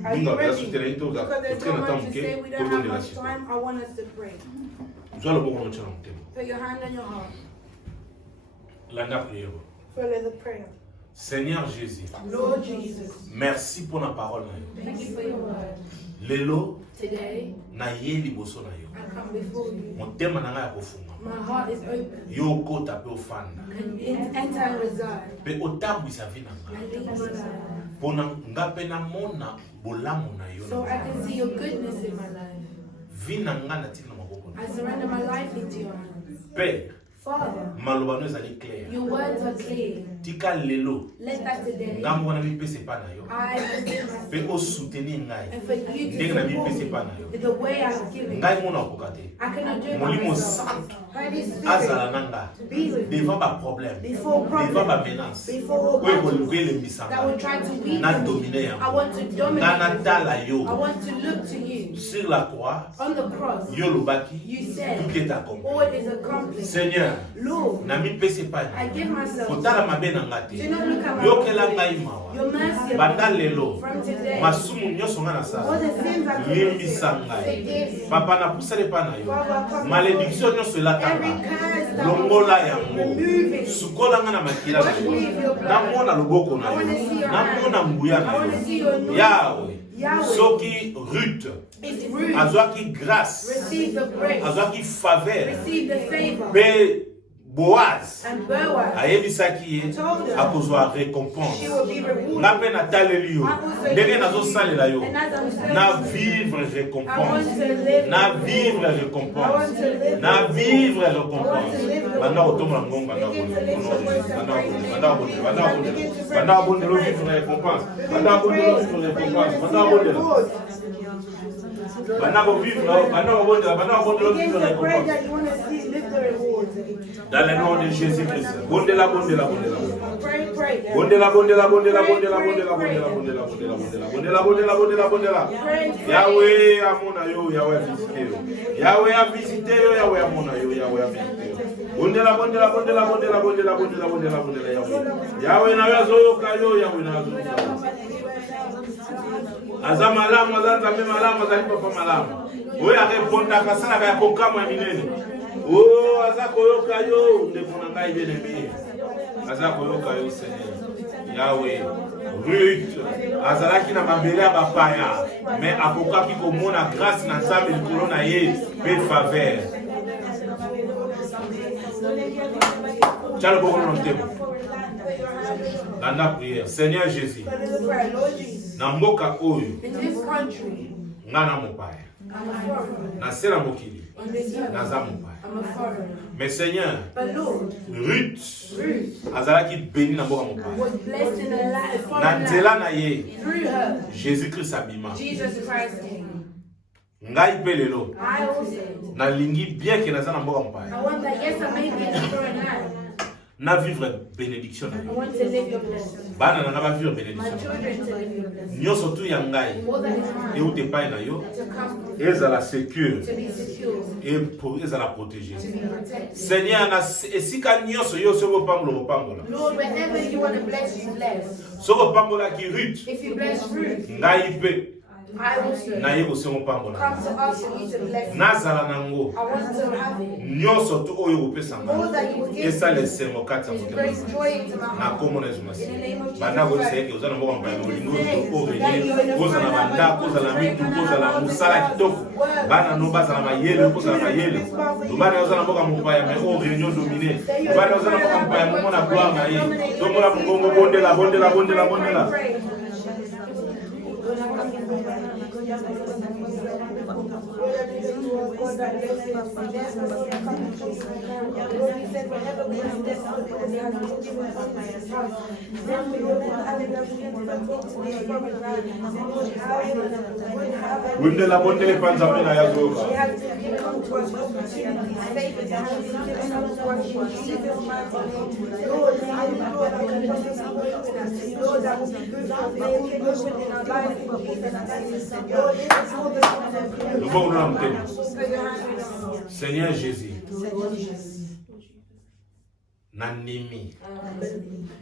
Are you minga ready? osutela ye Because there's totre so na temps much to say. We moke don't have tobondela much siko time. I want us to pray. zwa loboko na otya na motema Put your hand on your heart. landa priere. Follow the prayer. Seigneur Jésus, Lord Jesus, merci pour la parole na yo. thank you for your word. Lelo Today, na ye liboso na yo I come before you. motema na ngai ya kofunga My heart is open. yo okota mpe ofanda And enter and reside. mpe otambwisa vi na ngai And lead my life. mpona nga mpe namona bolamu na yo So I can see your goodness in my life. vi na ngai natina na maboko na I surrender my life into your hands. mpe Father, maloba no ezali clair your words are clear. tika lelo Let that today ngambo wana mipesa epa na yo I receive mpe myself. osoutenir ngai And for you to ndenge na support mipesa epa me na yo in the way I've given. ngai mona okoka te I cannot do it by molimo myself. santo Holy azala Spirit, na nga be with me devant baproblème before devant problems, bamenance before all oyo battles koelembisa that will nga try to weaken na me. domine I yango want to nga dominate natala you. yo I want to look to you. sur la croix On the cross, yo olobaki you said, tout est all accompli is accomplished. seigneur Lord, na mipesa epai I na give yo myself to kotala you. mabe na nga te Do not look at my yokela ways. ngai mawa Your mercy banda upon me. lelo From today, masumu nyonso nga all nasala the sins I limbisa committed, ngai forgive me. papa napusala epai na yo Father, come malédiction nyonso Every elatanga curse that longola was yango remove it. sukola nga na makila na Wash me with yo your blood. namona loboko na I yo want to see your namona hand. nguya na I want to see your yo anointing. yawe Yahweh, Soki Ruth, if Ruth azwaki grâce, receive the grace, azwaki faveur, receive the favor, pe Boaz and Boaz, ayebisaki ye akozwa récompense. she will be rewarded. Nga mpe nataleli yo ndenge nazosalela yo And as I'm serving na you, vivre I want récompense, to live na vivre récompense, na vivre récompense. Banda kotombola ngongo, banda abondelo vivre récompense, banda abondelo vivre récompense, banda abondelo. Banda abondelo begin vivre to pray récompense. that you want to see live the rewards. Dans le nom de Jésus-Christ. Bondela, bondela, bondela. Pray, pray. Bondela, bondela, bondela, bondela, bondela, bondela, bondela, bondela, bondela, bondela, bondela, bondela. Yahweh amona yo, Yahweh visite yo. Yahweh a visité yo, Yahweh amona yo, Yahweh a visité yo. Bondela, bondela, bondela, bondela, bondela, bondela, bondela, bondela, Yahweh. Yahweh na yazo kayo, Yahweh na yazo. Aza malamu, aza nzambe malamu, azali papa malamu. Oyo akepondaka salaka ya kokama ya minene. Oh, aza koyoka yo, ndeko na ngai bien-aimé. Aza koyoka yo, Seigneur. Yahweh. Ruth azalaki na mabele ya bapaya, mais akokaki komona grâce na Nzambe likolo na ye pe faveur. Tchalo boko na mtema. Landa prière. Seigneur Jésus, na mboka oyo In this country, nga na mopaya, I'm a foreigner. na sela mokili In this earth, naza mopaya. I'm a foreigner. Mais Seigneur, But Lord, Ruth Ruth azalaki béni na mboka mopaya. was blessed in a Na foreign nzela land. na ye Through her, Jésus-Christ abima. Jesus Christ came. Ngai mpe lelo I also, nalingi bien ke naza na mboka I mopaya, want that, yes, I may be in a foreign land. na vivre bénédiction na I yo. want to live your blessing. Bana na nga ba vivre My bénédiction na yo. children to live your blessing. Nyonso tu ya ngai All that is mine euta epai na yo to come, ezala sécure to be secure, ezala protégé. to be protected. Seigneur, na esika nyonso yo soki opambola opambola. Lord, whenever you want to bless, you bless. Soki opambolaki Ruth, If you bless Ruth, ngai mpe I also naye kosenga opambola. come to ask you to bless me. Nazala nango I want to have it. nyonso tu oyo kopesa All ngai that you will give esala me esengo kati ya to motema bring na ngai. joy into my Na heart. kombo na Yesu Masiya. In the name of Jesus Banda koyebisa Christ. ete oza na mboka mopaya na olingi orenye kozala bandako kozala mitu kozala mosala kitoko bana no bazala mayele kozala mayele lobana oza na mboka mopaya mais o réunion domine lobana oza na mboka mopaya momona gloire na ye tomona mongongo bondela bondela bondela bondela. Bondela bondela pa Nzambe na yazoka. Lobongo na motema. Seigneur Jésus, nanimi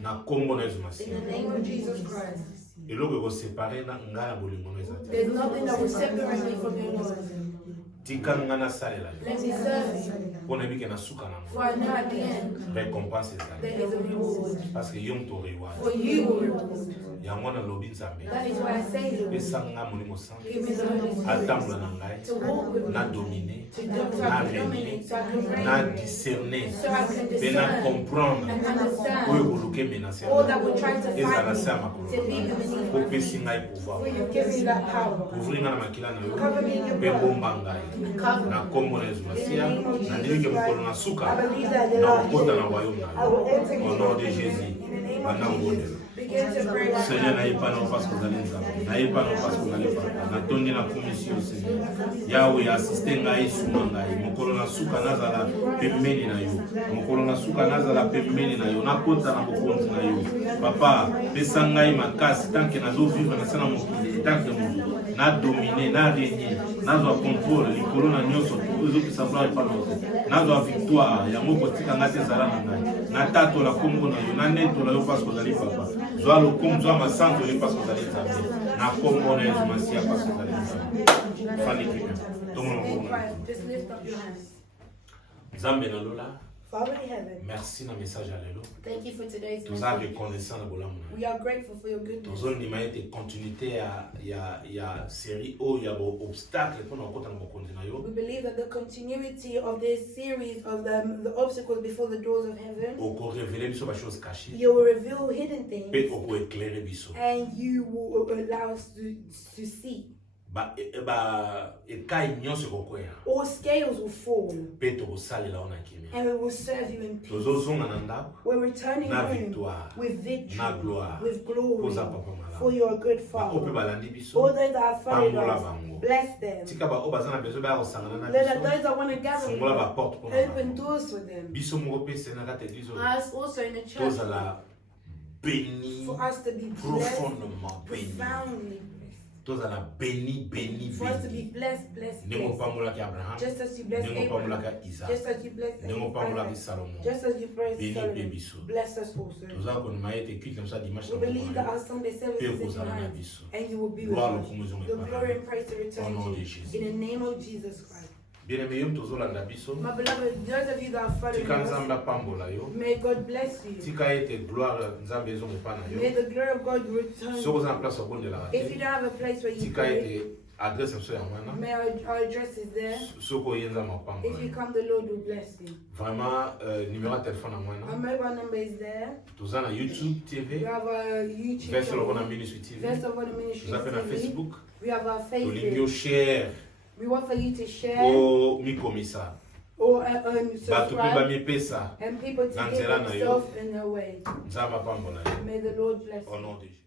na kombo na Yesu In Masiya. the name of Jesus Christ. Eloko ekosepare na ngai na bolingo no eza te. There's nothing that will separate me from your love. Tika nga nasalela yo Let me serve you. mpo nayebike nasuka nango For I know at the end récompense ezali there is a reward. parce que yo moto oriwani For you will reward. yango nalobi Nzambe That is why I say, Lord, pesa nga molimo santo give me the Holy Spirit atambola na ngai to walk with na me, domine to na régner dominate, so I can na reign, discerner so I can mpe na discern comprendre and oyo understand koluka emenase all that will try to ezala fight se ya me, makolo to leave me beneath my opesi feet. ngai pouvoir Give me that power. ouvri ngai na makila na yo Cover me in your mpe blood. bomba ngai Cover na me. kombo na Yesu Masiya nandimike mokolo na suka I believe that the na Lord kokota na royaume na I will enter yo au nom de Jésus banda ngondela. begin to pray right Seigneur, now. nayebi na opasi kozali nzambe nayebi na opasi kozali papa natondi na komisi yo Seigneur yawe asiste ngai suma ngai mokolo na suka nazala pembeni na yo mokolo na suka nazala pembeni na yo nakota na bokonzi na yo papa pesa ngai makasi tanke nazovivre na se na mokili tanke moto na domine na régner nazwa contrôle likolo na nyonso ezopesa gloire epai na yo nazwa victoire yango kotika ngai te ezala na ngai natatola kombo na yo nanetola yo mpasi kozali papa zwa lokumu zwa masanzo yo mpasi kozali nzambe na kombo na Yesu Masiya mpasi kozali nzambe fani prière tomona Make mbongo quiet. Just lift up your hands. nzambe nalola Father in heaven, merci na message à lelo. thank you for today's Toza message. reconnaissant na bolamu na. We are grateful for your goodness. tozondima ete continuité ya série oyo ya baobstacle mpona kokota na bokonzi na yo We believe that the continuity of this series of the obstacles before the doors of heaven, okorevele biso bachose caché you will reveal hidden mpe things okoéclaire biso and you will allow us to see. ekai nyonso ekokwea All scales will fall mpe tokosalela yo na kimia and we will serve you in peace. tozozonga na ndako We're returning na home victoire with victory, na gloire with glory, koza papa malamu for your good baoyo mpe Father. balandi All biso those that have followed Pambola us, bango. bless them. tika baoyo baza na besoin baya kosangana na Let biso those that want to gather fungola with us, baporte mpona open bango. doors for them. biso moko mpe sena kati eglize oyo Us also in the church, tozala béni for us to be blessed, profondément béni profoundly blessed. tozala béni béni For us to be béni blessed, blessed, ndenge blessed. opambolaki abraham Just as you blessed ndenge Abraham, opambolaki isaac just as you blessed ndenge opambolaki Isaac, salomo just as you blessed béni mpe Solomon, biso bless us also. toza konima ete culte na biso ya dimanche We believe that our Sunday service mpe is in your kozala na hands, biso and you will be with gloire us. lokumu ezonga The glory and epai praise to return Au nom to de you. Jésus. In the name of Jesus Christ. bien-aimé yo tozolanda biso My beloved, those of you that are following tika us, nzambe apambola yo may God bless you. tika ete gloire nzambe ezonga epai na May yo the glory of God return. soki oza na place obondelaka If you te don't have a place where you tika pray, ete adresse biso ya mwana may our address is there. soki oye nzambe apambola If you yo come, the Lord will bless you. vraiment numéro ya telefone ya Our mwana mobile number is there. toza na youtube We tv have a YouTube verse lokona channel. ministry tv Verse of the Ministry toza mpe na TV. facebook We have our tolingi Facebook. yo share We want for you to share omikomisa or bato mpe subscribe bamipesa and people to na give nzela na yo. themselves in their way. nzambe apambola yo May the Lord bless au you. nom de Jésus.